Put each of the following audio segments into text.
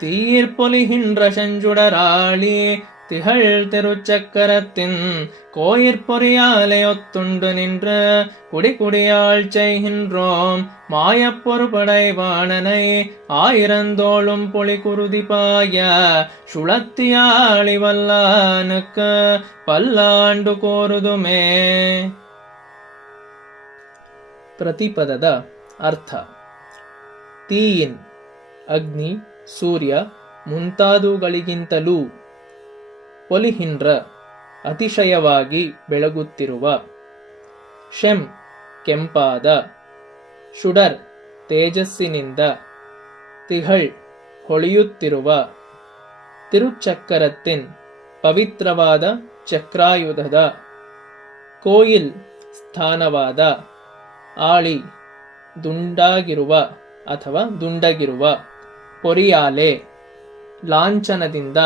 தீயிற்பொலிகின்ற செஞ்சுடராளி திகழ் திருச்சக்கரத்தின் கோயிற் பொறியாலே ஒத்துண்டு நின்று குடிக்குடியாள் செய்கின்றோம் மாயப்பொரு படைவாணனை ஆயிரந்தோளும் பொலி குருதி பாய சுழத்தியாளி வல்லானுக்கு பல்லாண்டு ಕೋರುದುಮೇ. ಪ್ರತಿಪದದ ಅರ್ಥ: ತೀಯಿನ್ ಅಗ್ನಿ, ಸೂರ್ಯ ಮುಂತಾದವುಗಳಿಗಿಂತಲೂ, ಪೊಲಿಹಿಂಡ್ರ ಅತಿಶಯವಾಗಿ ಬೆಳಗುತ್ತಿರುವ, ಶೆಂ ಕೆಂಪಾದ, ಶುಡರ್ ತೇಜಸ್ಸಿನಿಂದ, ತಿಘಳ್ ಹೊಳೆಯುತ್ತಿರುವ, ತಿರುಚಕ್ಕರತ್ತಿನ್ ಪವಿತ್ರವಾದ ಚಕ್ರಾಯುಧದ, ಕೋಯಿಲ್ ಸ್ಥಾನವಾದ, ಆಳಿ ದುಂಡಾಗಿರುವ ಅಥವಾ ದುಂಡಗಿರುವ, ಪೊರಿಯಾಲೆ ಲಾಂಛನದಿಂದ,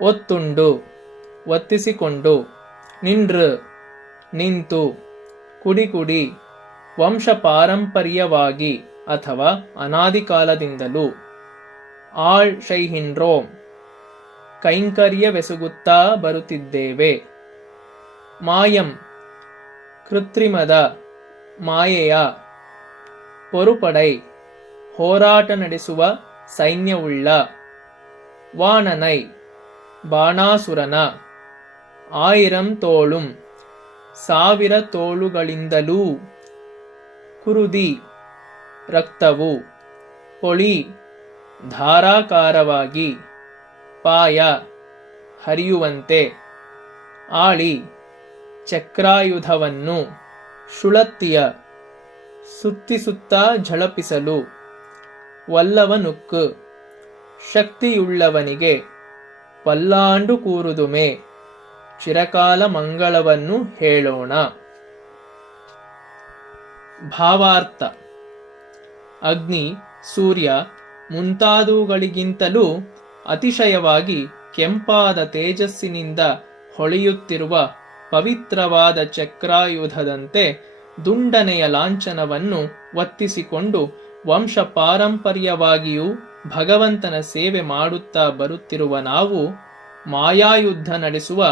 ಒತ್ತುಂಡು ಒತ್ತಿಸಿಕೊಂಡು, ನಿಂಡ್ರು ನಿಂತು, ಕುಡಿಕುಡಿ ವಂಶ ಪಾರಂಪರ್ಯವಾಗಿ ಅಥವಾ ಅನಾದಿ ಕಾಲದಿಂದಲೂ, ಆಳ್ ಶೈಹಿಂಡ್ರೋಮ್ ಕೈಂಕರ್ಯವೆಸಗುತ್ತಾ ಬರುತ್ತಿದ್ದೇವೆ, ಮಾಯಂ ಕೃತ್ರಿಮದ ಮಾಯೆಯ, ಪೊರುಪಡೈ ಹೋರಾಟ ನಡೆಸುವ ಸೈನ್ಯವುಳ್ಳ, ವಾಣನೈ ಬಾಣಾಸುರನ, ಆಯಿರಂ ತೋಳುಂ ಸಾವಿರ ತೋಳುಗಳಿಂದಲೂ, ಕುರುದಿ ರಕ್ತವು, ಪೊಳಿ ಧಾರಾಕಾರವಾಗಿ, ಪಾಯ ಹರಿಯುವಂತೆ, ಆಳಿ ಚಕ್ರಾಯುಧವನ್ನು, ಶುಳತ್ತಿಯ ಸುತ್ತಿಸುತ್ತಾ ಝಳಪಿಸಲು, ವಲ್ಲವನುಕ್ಕು ಶಕ್ತಿಯುಳ್ಳವನಿಗೆ, ಪಲ್ಲಾಂಡು ಕೂರುದುಮೆ ಚಿರಕಾಲ ಮಂಗಳವನ್ನು ಹೇಳೋಣ. ಭಾವಾರ್ಥ: ಅಗ್ನಿ, ಸೂರ್ಯ ಮುಂತಾದವುಗಳಿಗಿಂತಲೂ ಅತಿಶಯವಾಗಿ ಕೆಂಪಾದ ತೇಜಸ್ಸಿನಿಂದ ಹೊಳೆಯುತ್ತಿರುವ ಪವಿತ್ರವಾದ ಚಕ್ರಾಯುಧದಂತೆ ದುಂಡನೆಯ ಲಾಂಛನವನ್ನು ಒತ್ತಿಸಿಕೊಂಡು ವಂಶ ಪಾರಂಪರ್ಯವಾಗಿಯೂ ಭಗವಂತನ ಸೇವೆ ಮಾಡುತ್ತಾ ಬರುತ್ತಿರುವ ನಾವು, ಮಾಯಾಯುದ್ಧ ನಡೆಸುವ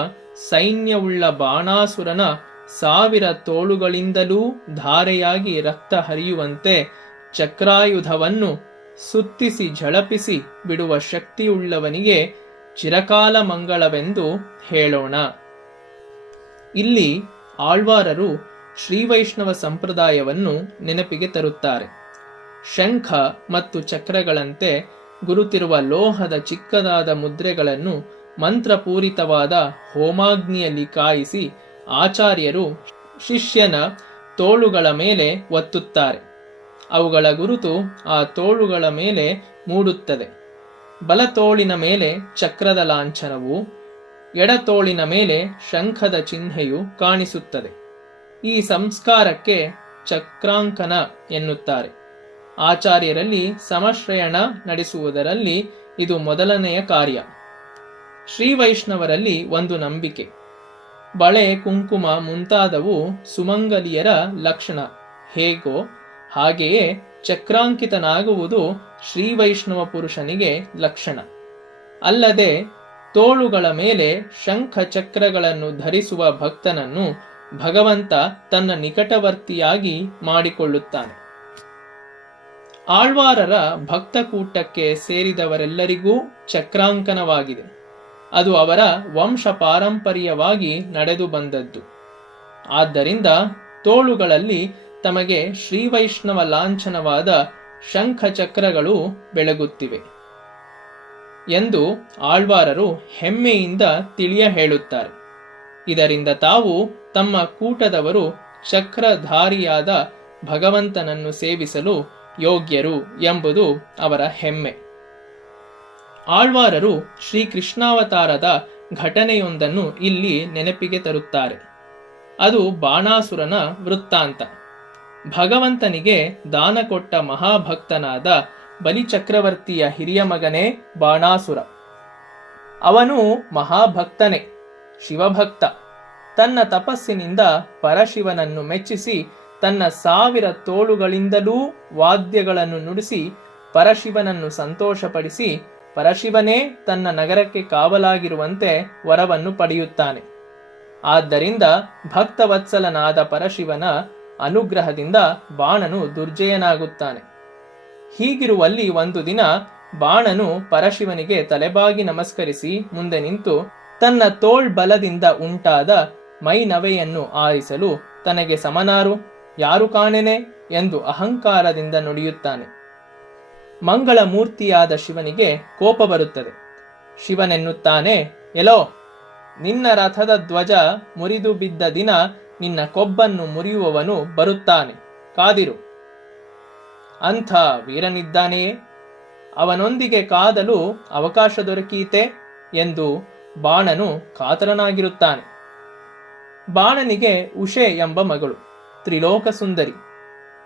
ಸೈನ್ಯವುಳ್ಳ ಬಾಣಾಸುರನ ಸಾವಿರ ತೋಳುಗಳಿಂದಲೂ ಧಾರೆಯಾಗಿ ರಕ್ತ ಹರಿಯುವಂತೆ ಚಕ್ರಾಯುಧವನ್ನು ಸುತ್ತಿಸಿ ಝಳಪಿಸಿ ಬಿಡುವ ಶಕ್ತಿಯುಳ್ಳವನಿಗೆ ಚಿರಕಾಲ ಮಂಗಳವೆಂದು ಹೇಳೋಣ. ಇಲ್ಲಿ ಆಳ್ವಾರರು ಶ್ರೀವೈಷ್ಣವ ಸಂಪ್ರದಾಯವನ್ನು ನೆನಪಿಗೆ ತರುತ್ತಾರೆ. ಶಂಖ ಮತ್ತು ಚಕ್ರಗಳಂತೆ ಗುರುತಿರುವ ಲೋಹದ ಚಿಕ್ಕದಾದ ಮುದ್ರೆಗಳನ್ನು ಮಂತ್ರಪೂರಿತವಾದ ಹೋಮಾಗ್ನಿಯಲ್ಲಿ ಕಾಯಿಸಿ ಆಚಾರ್ಯರು ಶಿಷ್ಯನ ತೋಳುಗಳ ಮೇಲೆ ಒತ್ತುತ್ತಾರೆ. ಅವುಗಳ ಗುರುತು ಆ ತೋಳುಗಳ ಮೇಲೆ ಮೂಡುತ್ತದೆ. ಬಲತೋಳಿನ ಮೇಲೆ ಚಕ್ರದ ಲಾಂಛನವು, ಎಡತೋಳಿನ ಮೇಲೆ ಶಂಖದ ಚಿಹ್ನೆಯು ಕಾಣಿಸುತ್ತದೆ. ಈ ಸಂಸ್ಕಾರಕ್ಕೆ ಚಕ್ರಾಂಕನ ಎನ್ನುತ್ತಾರೆ. ಆಚಾರ್ಯರಲ್ಲಿ ಸಮಶ್ರಯಣ ನಡೆಸುವುದರಲ್ಲಿ ಇದು ಮೊದಲನೆಯ ಕಾರ್ಯ. ಶ್ರೀವೈಷ್ಣವರಲ್ಲಿ ಒಂದು ನಂಬಿಕೆ: ಬಳೆ, ಕುಂಕುಮ ಮುಂತಾದವು ಸುಮಂಗಲಿಯರ ಲಕ್ಷಣ ಹೇಗೋ ಹಾಗೆಯೇ ಚಕ್ರಾಂಕಿತನಾಗುವುದು ಶ್ರೀವೈಷ್ಣವ ಪುರುಷನಿಗೆ ಲಕ್ಷಣ. ಅಲ್ಲದೆ ತೋಳುಗಳ ಮೇಲೆ ಶಂಖ ಚಕ್ರಗಳನ್ನು ಧರಿಸುವ ಭಕ್ತನನ್ನು ಭಗವಂತ ತನ್ನ ನಿಕಟವರ್ತಿಯಾಗಿ ಮಾಡಿಕೊಳ್ಳುತ್ತಾನೆ. ಆಳ್ವಾರರ ಭಕ್ತಕೂಟಕ್ಕೆ ಸೇರಿದವರೆಲ್ಲರಿಗೂ ಚಕ್ರಾಂಕನವಾಗಿದೆ. ಅದು ಅವರ ವಂಶ ಪಾರಂಪರ್ಯವಾಗಿ ನಡೆದು ಬಂದದ್ದು. ಆದ್ದರಿಂದ ತೋಳುಗಳಲ್ಲಿ ತಮಗೆ ಶ್ರೀವೈಷ್ಣವ ಲಾಂಛನವಾದ ಶಂಖ ಚಕ್ರಗಳು ಬೆಳಗುತ್ತಿವೆ ಎಂದು ಆಳ್ವಾರರು ಹೆಮ್ಮೆಯಿಂದ ತಿಳಿಯ ಹೇಳುತ್ತಾರೆ. ಇದರಿಂದ ತಾವು ತಮ್ಮ ಕೂಟದವರು ಚಕ್ರಧಾರಿಯಾದ ಭಗವಂತನನ್ನು ಸೇವಿಸಲು ಯೋಗ್ಯರು ಎಂಬುದು ಅವರ ಹೆಮ್ಮೆ. ಆಳ್ವಾರರು ಶ್ರೀಕೃಷ್ಣಾವತಾರದ ಘಟನೆಯೊಂದನ್ನು ಇಲ್ಲಿ ನೆನಪಿಗೆ ತರುತ್ತಾರೆ. ಅದು ಬಾಣಾಸುರನ ವೃತ್ತಾಂತ. ಭಗವಂತನಿಗೆ ದಾನ ಕೊಟ್ಟ ಮಹಾಭಕ್ತನಾದ ಬಲಿಚಕ್ರವರ್ತಿಯ ಹಿರಿಯ ಮಗನೇ ಬಾಣಾಸುರ. ಅವನು ಮಹಾಭಕ್ತನೇ, ಶಿವಭಕ್ತ. ತನ್ನ ತಪಸ್ಸಿನಿಂದ ಪರಶಿವನನ್ನು ಮೆಚ್ಚಿಸಿ ತನ್ನ 1000 ತೋಳುಗಳಿಂದಲೂ ವಾದ್ಯಗಳನ್ನು ನುಡಿಸಿ ಪರಶಿವನನ್ನು ಸಂತೋಷಪಡಿಸಿ ಪರಶಿವನೇ ತನ್ನ ನಗರಕ್ಕೆ ಕಾವಲಾಗಿರುವಂತೆ ವರವನ್ನು ಪಡೆಯುತ್ತಾನೆ. ಆದ್ದರಿಂದ ಭಕ್ತವತ್ಸಲನಾದ ಪರಶಿವನ ಅನುಗ್ರಹದಿಂದ ಬಾಣನು ದುರ್ಜಯನಾಗುತ್ತಾನೆ. ಹೀಗಿರುವಲ್ಲಿ ಒಂದು ದಿನ ಬಾಣನು ಪರಶಿವನಿಗೆ ತಲೆಬಾಗಿ ನಮಸ್ಕರಿಸಿ ಮುಂದೆ ನಿಂತು ತನ್ನ ತೋಳ್ಬಲದಿಂದ ಉಂಟಾದ ಮೈನವೆಯನ್ನು ಆರಿಸಲು ತನಗೆ ಸಮನಾರು ಯಾರು ಕಾಣೆನೆ ಎಂದು ಅಹಂಕಾರದಿಂದ ನುಡಿಯುತ್ತಾನೆ. ಮಂಗಳ ಮೂರ್ತಿಯಾದ ಶಿವನಿಗೆ ಕೋಪ ಬರುತ್ತದೆ. ಶಿವನೆನ್ನುತ್ತಾನೆ, ಎಲೋ, ನಿನ್ನ ರಥದ ಧ್ವಜ ಮುರಿದು ಬಿದ್ದ ದಿನ ನಿನ್ನ ಕೊಬ್ಬನ್ನು ಮುರಿಯುವವನು ಬರುತ್ತಾನೆ, ಕಾದಿರು. ಅಂಥ ವೀರನಿದ್ದಾನೆಯೇ? ಅವನೊಂದಿಗೆ ಕಾದಲು ಅವಕಾಶ ದೊರಕೀತೆ ಎಂದು ಬಾಣನು ಕಾತರನಾಗಿರುತ್ತಾನೆ. ಬಾಣನಿಗೆ ಉಷೆ ಎಂಬ ಮಗಳು, ತ್ರಿಲೋಕ ಸುಂದರಿ.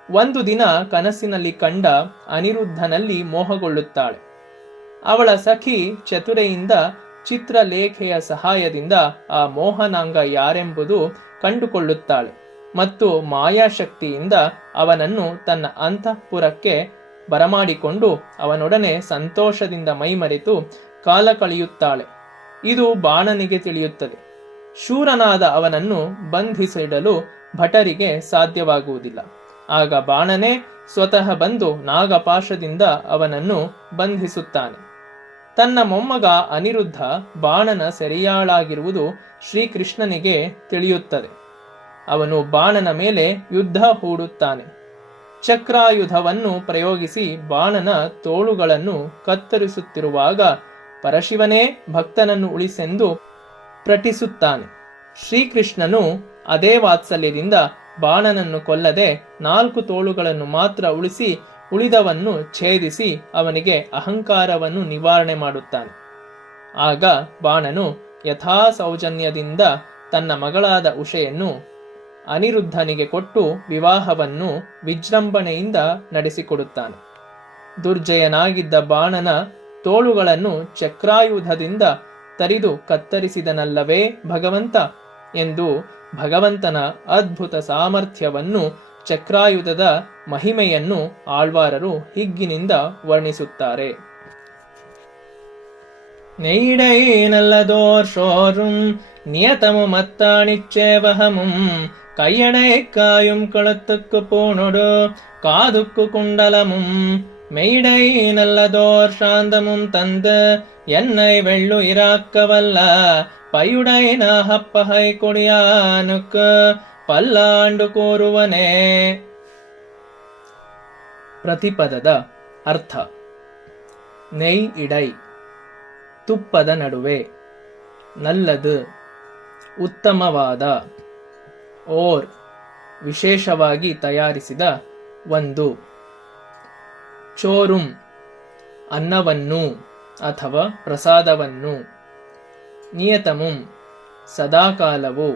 ಒಂದು ದಿನ ಕನಸಿನಲ್ಲಿ ಕಂಡ ಅನಿರುದ್ಧನಲ್ಲಿ ಮೋಹಗೊಳ್ಳುತ್ತಾಳೆ. ಅವಳ ಸಖಿ ಚತುರೆಯಿಂದ ಚಿತ್ರಲೇಖೆಯ ಸಹಾಯದಿಂದ ಆ ಮೋಹನಾಂಗ ಯಾರೆಂಬುದು ಕಂಡುಕೊಳ್ಳುತ್ತಾಳೆ ಮತ್ತು ಮಾಯಾಶಕ್ತಿಯಿಂದ ಅವನನ್ನು ತನ್ನ ಅಂತಃಪುರಕ್ಕೆ ಬರಮಾಡಿಕೊಂಡು ಅವನೊಡನೆ ಸಂತೋಷದಿಂದ ಮೈಮರೆತು ಕಾಲ ಕಳೆಯುತ್ತಾಳೆ. ಇದು ಬಾಣನಿಗೆ ತಿಳಿಯುತ್ತದೆ. ಶೂರನಾದ ಅವನನ್ನು ಬಂಧಿಸಿಡಲು ಭಟರಿಗೆ ಸಾಧ್ಯವಾಗುವುದಿಲ್ಲ. ಆಗ ಬಾಣನೇ ಸ್ವತಃ ಬಂದು ನಾಗಪಾಶದಿಂದ ಅವನನ್ನು ಬಂಧಿಸುತ್ತಾನೆ. ತನ್ನ ಮೊಮ್ಮಗ ಅನಿರುದ್ಧ ಬಾಣನ ಸೆರೆಯಾಳಾಗಿರುವುದು ಶ್ರೀಕೃಷ್ಣನಿಗೆ ತಿಳಿಯುತ್ತದೆ. ಅವನು ಬಾಣನ ಮೇಲೆ ಯುದ್ಧ ಹೂಡುತ್ತಾನೆ. ಚಕ್ರಾಯುಧವನ್ನು ಪ್ರಯೋಗಿಸಿ ಬಾಣನ ತೋಳುಗಳನ್ನು ಕತ್ತರಿಸುತ್ತಿರುವಾಗ ಪರಶಿವನೇ ಭಕ್ತನನ್ನು ಉಳಿಸೆಂದು ಪ್ರಟಿಸುತ್ತಾನೆ. ಶ್ರೀಕೃಷ್ಣನು ಅದೇ ವಾತ್ಸಲ್ಯದಿಂದ ಬಾಣನನ್ನು ಕೊಲ್ಲದೆ 4 ತೋಳುಗಳನ್ನು ಮಾತ್ರ ಉಳಿಸಿ ಉಳಿದವನ್ನು ಛೇದಿಸಿ ಅವನಿಗೆ ಅಹಂಕಾರವನ್ನು ನಿವಾರಣೆ ಮಾಡುತ್ತಾನೆ. ಆಗ ಬಾಣನು ಯಥಾ ಸೌಜನ್ಯದಿಂದ ತನ್ನ ಮಗಳಾದ ಉಷೆಯನ್ನು ಅನಿರುದ್ಧನಿಗೆ ಕೊಟ್ಟು ವಿವಾಹವನ್ನು ವಿಜೃಂಭಣೆಯಿಂದ ನಡೆಸಿಕೊಡುತ್ತಾನೆ. ದುರ್ಜಯನಾಗಿದ್ದ ಬಾಣನ ತೋಳುಗಳನ್ನು ಚಕ್ರಾಯುಧದಿಂದ ತರಿದು ಕತ್ತರಿಸಿದನಲ್ಲವೇ ಭಗವಂತ ಎಂದು ಭಗವಂತನ ಅದ್ಭುತ ಸಾಮರ್ಥ್ಯವನ್ನು, ಚಕ್ರಾಯುಧದ ಮಹಿಮೆಯನ್ನು ಆಳ್ವಾರರು ಹಿಗ್ಗಿನಿಂದ ವರ್ಣಿಸುತ್ತಾರೆ. நெய்டை நல்லதோர் ஷோரும் நியதமு மத்தாணிச்சேவகமும் கையடை காயும் கழுத்துக்கு பூணொடு காதுக்கு குண்டலமும் மெய்டை நல்லதோர் சாந்தமும் தந்து என்னை வெள்ளுயிராக்கவல்ல பயுடை நாகப்பகை கொடியானுக்கு ಪಲ್ಲಾಂಡು ಕೋರುವನೇ. ಪ್ರತಿಪದದ ಅರ್ಥ: ನೈ ಇಡೈ, ತುಪ್ಪದ ನಡುವೆ, ನಲ್ಲದು, ಉತ್ತಮವಾದ, ಓರ್, ವಿಶೇಷವಾಗಿ ತಯಾರಿಸಿದ, ಒಂದು, ಚೋರುಂ, ಅನ್ನವನ್ನು ಅಥವಾ ಪ್ರಸಾದವನ್ನು, ನಿಯತಮುಂ, ಸದಾಕಾಲವು,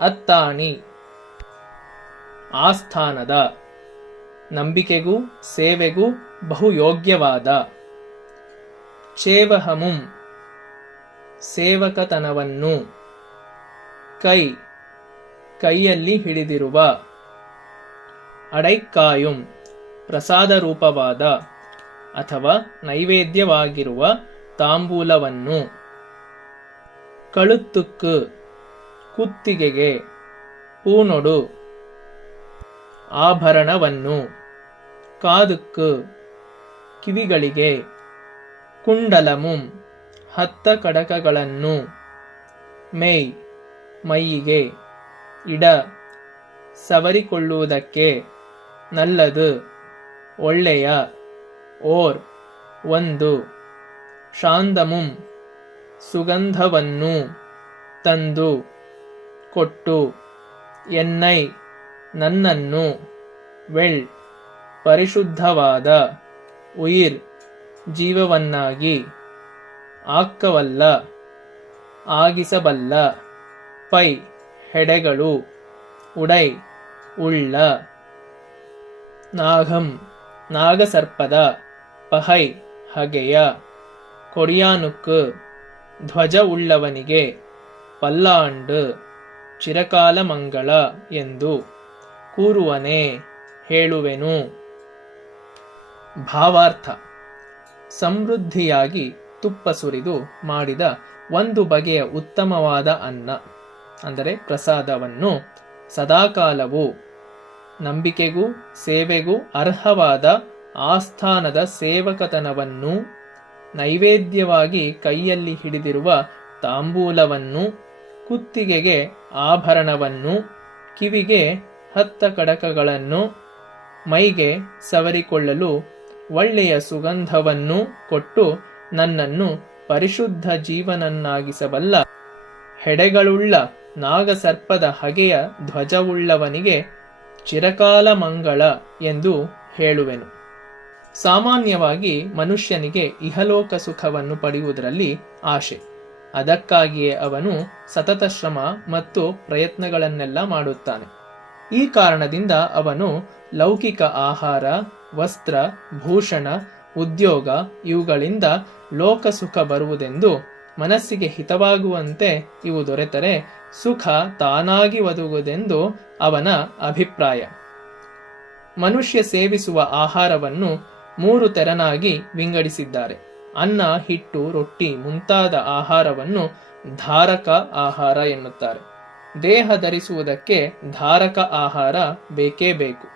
ಅತ್ತಾಣಿ, ಆಸ್ಥಾನದ, ನಂಬಿಕೆಗೂ ಸೇವೆಗೂ ಬಹುಯೋಗ್ಯವಾದ, ಚೇವಹಮುಂ, ಸೇವಕತನವನ್ನು, ಕೈ, ಕೈಯಲ್ಲಿ ಹಿಡಿದಿರುವ, ಅಡೈಕ್ಕಾಯುಂ, ಪ್ರಸಾದ ರೂಪವಾದ ಅಥವಾ ನೈವೇದ್ಯವಾಗಿರುವ ತಾಂಬೂಲವನ್ನು, ಕಳುತ್ತುಕ್ಕು, ಕುತ್ತಿಗೆಗೆ, ಪೂನೊಡು, ಆಭರಣವನ್ನು, ಕಾದುಕ್ಕು, ಕಿವಿಗಳಿಗೆ, ಕುಂಡಲಮುಂ, ಹತ್ತ ಕಡಕಗಳನ್ನು, ಮೇಯ್, ಮೈಯಿಗೆ, ಇಡ, ಸವರಿಕೊಳ್ಳುವುದಕ್ಕೆ, ನಲ್ಲದು, ಒಳ್ಳೆಯ, ಓರ್, ಒಂದು, ಶಾಂದಮುಂ, ಸುಗಂಧವನ್ನು, ತಂದು, ಕೊಟ್ಟು, ಎನ್ನೈ, ನನ್ನನ್ನು, ವೆಳ್, ಪರಿಶುದ್ಧವಾದ, ಉಯಿರ್, ಜೀವವನ್ನಾಗಿ, ಆಕ್ಕವಲ್ಲ, ಆಗಿಸಬಲ್ಲ, ಪೈ, ಹೆಡೆಗಳು, ಉಡೈ, ಉಳ್ಳ, ನಾಗಂ, ನಾಗಸರ್ಪದ, ಪಹೈ, ಹಗೆಯ, ಕೊಡಿಯಾನುಕ್ಕು, ಧ್ವಜ ಉಳ್ಳವನಿಗೆ, ಪಲ್ಲಾಂಡು, ಚಿರಕಾಲ ಮಂಗಳ ಎಂದು ಕೂರುವನೇ, ಹೇಳುವೆನು. ಭಾವಾರ್ಥ: ಸಮೃದ್ಧಿಯಾಗಿ ತುಪ್ಪ ಸುರಿದು ಮಾಡಿದ ಒಂದು ಬಗೆಯ ಉತ್ತಮವಾದ ಅನ್ನ ಅಂದರೆ ಪ್ರಸಾದವನ್ನು ಸದಾಕಾಲವೂ ನಂಬಿಕೆಗೂ ಸೇವೆಗೂ ಅರ್ಹವಾದ ಆಸ್ಥಾನದ ಸೇವಕತನವನ್ನು ನೈವೇದ್ಯವಾಗಿ ಕೈಯಲ್ಲಿ ಹಿಡಿದಿರುವ ತಾಂಬೂಲವನ್ನು ಕುತ್ತಿಗೆಗೆ ಆಭರಣವನ್ನು ಕಿವಿಗೆ 10 ಕಡಕಗಳನ್ನು ಮೈಗೆ ಸವರಿಕೊಳ್ಳಲು ಒಳ್ಳೆಯ ಸುಗಂಧವನ್ನು ಕೊಟ್ಟು ನನ್ನನ್ನು ಪರಿಶುದ್ಧ ಜೀವನನ್ನಾಗಿಸಬಲ್ಲ ಹೆಡೆಗಳುಳ್ಳ ನಾಗಸರ್ಪದ ಹಗೆಯ ಧ್ವಜವುಳ್ಳವನಿಗೆ ಚಿರಕಾಲ ಮಂಗಳ ಎಂದು ಹೇಳುವೆನು. ಸಾಮಾನ್ಯವಾಗಿ ಮನುಷ್ಯನಿಗೆ ಇಹಲೋಕ ಸುಖವನ್ನು ಪಡೆಯುವುದರಲ್ಲಿ ಆಶೆ. ಅದಕ್ಕಾಗಿಯೇ ಅವನು ಸತತ ಶ್ರಮ ಮತ್ತು ಪ್ರಯತ್ನಗಳನ್ನೆಲ್ಲ ಮಾಡುತ್ತಾನೆ. ಈ ಕಾರಣದಿಂದ ಅವನು ಲೌಕಿಕ ಆಹಾರ, ವಸ್ತ್ರ, ಭೂಷಣ, ಉದ್ಯೋಗ ಇವುಗಳಿಂದ ಲೋಕಸುಖ ಬರುವುದೆಂದು ಮನಸ್ಸಿಗೆ ಹಿತವಾಗುವಂತೆ ಇವು ದೊರೆತರೆ ಸುಖ ತಾನಾಗಿ ಒದಗುವುದೆಂದು ಅವನ ಅಭಿಪ್ರಾಯ. ಮನುಷ್ಯ ಸೇವಿಸುವ ಆಹಾರವನ್ನು 3 ತೆರನಾಗಿ ವಿಂಗಡಿಸಿದ್ದಾರೆ. ಅನ್ನ, ಹಿಟ್ಟು, ರೊಟ್ಟಿ ಮುಂತಾದ ಆಹಾರವನ್ನು ಧಾರಕ ಆಹಾರ ಎನ್ನುತ್ತಾರೆ. ದೇಹ ಧರಿಸುವುದಕ್ಕೆ ಧಾರಕ ಆಹಾರ ಬೇಕೇ ಬೇಕು.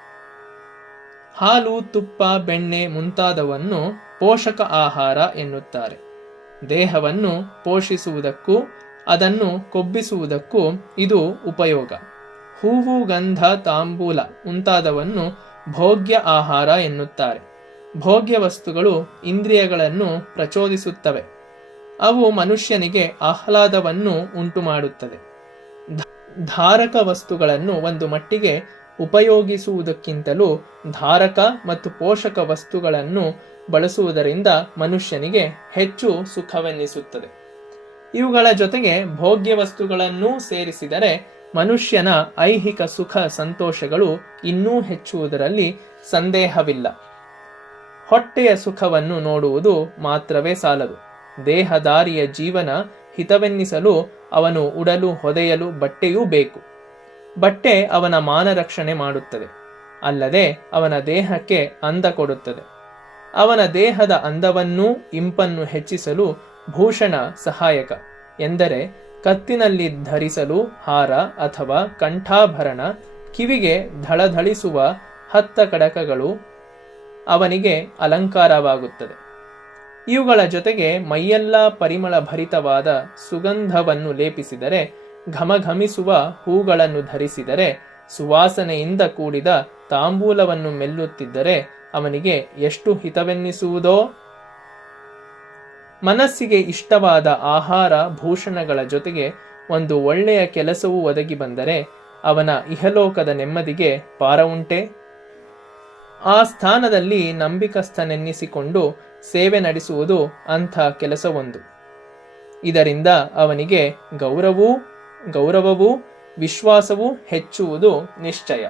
ಹಾಲು, ತುಪ್ಪ, ಬೆಣ್ಣೆ ಮುಂತಾದವನ್ನು ಪೋಷಕ ಆಹಾರ ಎನ್ನುತ್ತಾರೆ. ದೇಹವನ್ನು ಪೋಷಿಸುವುದಕ್ಕೂ ಅದನ್ನು ಕೊಬ್ಬಿಸುವುದಕ್ಕೂ ಇದು ಉಪಯೋಗ. ಹೂವು, ಗಂಧ, ತಾಂಬೂಲ ಮುಂತಾದವನ್ನು ಭೋಗ್ಯ ಆಹಾರ ಎನ್ನುತ್ತಾರೆ. ಭೋಗ್ಯ ವಸ್ತುಗಳು ಇಂದ್ರಿಯಗಳನ್ನು ಪ್ರಚೋದಿಸುತ್ತವೆ. ಅವು ಮನುಷ್ಯನಿಗೆ ಆಹ್ಲಾದವನ್ನು ಉಂಟು ಮಾಡುತ್ತದೆ. ಧಾರಕ ವಸ್ತುಗಳನ್ನು ಒಂದು ಮಟ್ಟಿಗೆ ಉಪಯೋಗಿಸುವುದಕ್ಕಿಂತಲೂ ಧಾರಕ ಮತ್ತು ಪೋಷಕ ವಸ್ತುಗಳನ್ನು ಬಳಸುವುದರಿಂದ ಮನುಷ್ಯನಿಗೆ ಹೆಚ್ಚು ಸುಖವೆನ್ನಿಸುತ್ತದೆ. ಇವುಗಳ ಜೊತೆಗೆ ಭೋಗ್ಯ ವಸ್ತುಗಳನ್ನೂ ಸೇರಿಸಿದರೆ ಮನುಷ್ಯನ ಐಹಿಕ ಸುಖ ಸಂತೋಷಗಳು ಇನ್ನೂ ಹೆಚ್ಚುವುದರಲ್ಲಿ ಸಂದೇಹವಿಲ್ಲ. ಹೊಟ್ಟೆಯ ಸುಖವನ್ನು ನೋಡುವುದು ಮಾತ್ರವೇ ಸಾಲದು. ದೇಹದಾರಿಯ ಜೀವನ ಹಿತವೆನ್ನಿಸಲು ಅವನು ಉಡಲು ಹೊದೆಯಲು ಬಟ್ಟೆಯೂ ಬೇಕು. ಬಟ್ಟೆ ಅವನ ಮಾನರಕ್ಷಣೆ ಮಾಡುತ್ತದೆ, ಅಲ್ಲದೆ ಅವನ ದೇಹಕ್ಕೆ ಅಂದ ಕೊಡುತ್ತದೆ. ಅವನ ದೇಹದ ಅಂದವನ್ನೂ ಇಂಪನ್ನು ಹೆಚ್ಚಿಸಲು ಭೂಷಣ ಸಹಾಯಕ. ಎಂದರೆ ಕತ್ತಿನಲ್ಲಿ ಧರಿಸಲು ಹಾರ ಅಥವಾ ಕಂಠಾಭರಣ, ಕಿವಿಗೆ ಧಳಧಳಿಸುವ 10 ಕಡಕಗಳು ಅವನಿಗೆ ಅಲಂಕಾರವಾಗುತ್ತದೆ. ಇವುಗಳ ಜೊತೆಗೆ ಮೈಯೆಲ್ಲ ಪರಿಮಳ ಭರಿತವಾದ ಸುಗಂಧವನ್ನು ಲೇಪಿಸಿದರೆ, ಘಮಘಮಿಸುವ ಹೂಗಳನ್ನು ಧರಿಸಿದರೆ, ಸುವಾಸನೆಯಿಂದ ಕೂಡಿದ ತಾಂಬೂಲವನ್ನು ಮೆಲ್ಲುತ್ತಿದ್ದರೆ ಅವನಿಗೆ ಎಷ್ಟು ಹಿತವೆನ್ನಿಸುವುದೋ. ಮನಸ್ಸಿಗೆ ಇಷ್ಟವಾದ ಆಹಾರ ಭೂಷಣಗಳ ಜೊತೆಗೆ ಒಂದು ಒಳ್ಳೆಯ ಕೆಲಸವೂ ಒದಗಿ ಬಂದರೆ ಅವನ ಇಹಲೋಕದ ನೆಮ್ಮದಿಗೆ ಪಾರ ಉಂಟೆ? ಆ ಸ್ಥಾನದಲ್ಲಿ ನಂಬಿಕಸ್ಥನೆನ್ನಿಸಿಕೊಂಡು ಸೇವೆ ನಡೆಸುವುದು ಅಂಥ ಕೆಲಸವೊಂದು. ಇದರಿಂದ ಅವನಿಗೆ ಗೌರವವೂ ವಿಶ್ವಾಸವೂ ಹೆಚ್ಚುವುದು ನಿಶ್ಚಯ.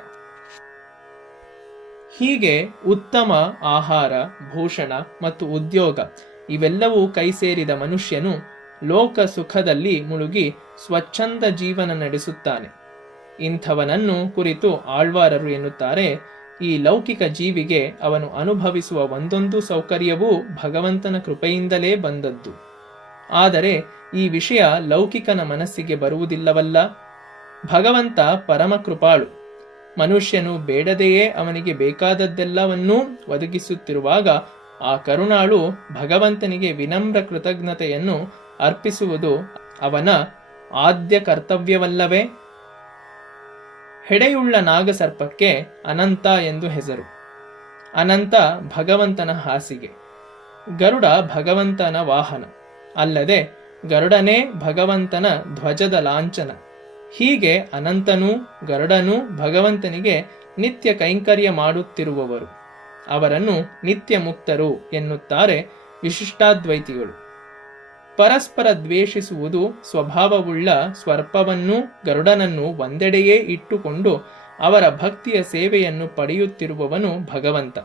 ಹೀಗೆ ಉತ್ತಮ ಆಹಾರ, ಭೂಷಣ ಮತ್ತು ಉದ್ಯೋಗ ಇವೆಲ್ಲವೂ ಕೈಸೇರಿದ ಮನುಷ್ಯನು ಲೋಕ ಸುಖದಲ್ಲಿ ಮುಳುಗಿ ಸ್ವಚ್ಛಂದ ಜೀವನ ನಡೆಸುತ್ತಾನೆ. ಇಂಥವನನ್ನು ಕುರಿತು ಆಳ್ವಾರರು ಎನ್ನುತ್ತಾರೆ, ಈ ಲೌಕಿಕ ಜೀವಿಗೆ ಅವನು ಅನುಭವಿಸುವ ಒಂದೊಂದು ಸೌಕರ್ಯವೂ ಭಗವಂತನ ಕೃಪೆಯಿಂದಲೇ ಬಂದದ್ದು. ಆದರೆ ಈ ವಿಷಯ ಲೌಕಿಕನ ಮನಸ್ಸಿಗೆ ಬರುವುದಿಲ್ಲವಲ್ಲ. ಭಗವಂತ ಪರಮ ಕೃಪಾಳು. ಮನುಷ್ಯನು ಬೇಡದೆಯೇ ಅವನಿಗೆ ಬೇಕಾದದ್ದೆಲ್ಲವನ್ನೂ ಒದಗಿಸುತ್ತಿರುವಾಗ ಆ ಕರುಣಾಳು ಭಗವಂತನಿಗೆ ವಿನಮ್ರ ಕೃತಜ್ಞತೆಯನ್ನು ಅರ್ಪಿಸುವುದು ಅವನ ಆದ್ಯ ಕರ್ತವ್ಯವಲ್ಲವೇ? ಹೆಡೆಯುಳ್ಳ ನಾಗಸರ್ಪಕ್ಕೆ ಅನಂತ ಎಂದು ಹೆಸರು. ಅನಂತ ಭಗವಂತನ ಹಾಸಿಗೆ. ಗರುಡ ಭಗವಂತನ ವಾಹನ, ಅಲ್ಲದೆ ಗರುಡನೇ ಭಗವಂತನ ಧ್ವಜದ ಲಾಂಛನ. ಹೀಗೆ ಅನಂತನೂ ಗರುಡನೂ ಭಗವಂತನಿಗೆ ನಿತ್ಯ ಕೈಂಕರ್ಯ ಮಾಡುತ್ತಿರುವವರು. ಅವರನ್ನು ನಿತ್ಯ ಮುಕ್ತರು ಎನ್ನುತ್ತಾರೆ ವಿಶಿಷ್ಟಾದ್ವೈತಿಗಳು. ಪರಸ್ಪರ ದ್ವೇಷಿಸುವುದು ಸ್ವಭಾವವುಳ್ಳ ಸ್ವರ್ಪವನ್ನೂ ಗರುಡನನ್ನು ಒಂದೆಡೆಯೇ ಇಟ್ಟುಕೊಂಡು ಅವರ ಭಕ್ತಿಯ ಸೇವೆಯನ್ನು ಪಡೆಯುತ್ತಿರುವವನು ಭಗವಂತ.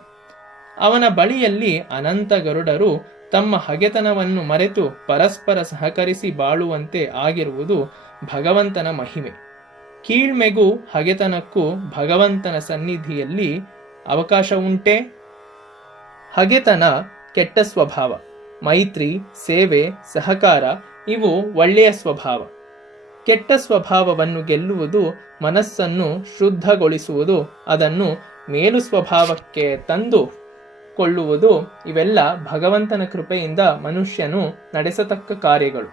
ಅವನ ಬಳಿಯಲ್ಲಿ ಅನಂತ ಗರುಡರು ತಮ್ಮ ಹಗೆತನವನ್ನು ಮರೆತು ಪರಸ್ಪರ ಸಹಕರಿಸಿ ಬಾಳುವಂತೆ ಆಗಿರುವುದು ಭಗವಂತನ ಮಹಿಮೆ. ಕೀಳ್ಮೆಗೂ ಹಗೆತನಕ್ಕೂ ಭಗವಂತನ ಸನ್ನಿಧಿಯಲ್ಲಿ ಅವಕಾಶ ಉಂಟೆ? ಹಗೆತನ ಕೆಟ್ಟ ಸ್ವಭಾವ, ಮೈತ್ರಿ, ಸೇವೆ, ಸಹಕಾರ ಇವು ಒಳ್ಳೆಯ ಸ್ವಭಾವ. ಕೆಟ್ಟ ಸ್ವಭಾವವನ್ನು ಗೆಲ್ಲುವುದು, ಮನಸ್ಸನ್ನು ಶುದ್ಧಗೊಳಿಸುವುದು, ಅದನ್ನು ಮೇಲು ಸ್ವಭಾವಕ್ಕೆ ತಂದು ಕೊಳ್ಳುವುದು ಇವೆಲ್ಲ ಭಗವಂತನ ಕೃಪೆಯಿಂದ ಮನುಷ್ಯನು ನಡೆಸತಕ್ಕ ಕಾರ್ಯಗಳು.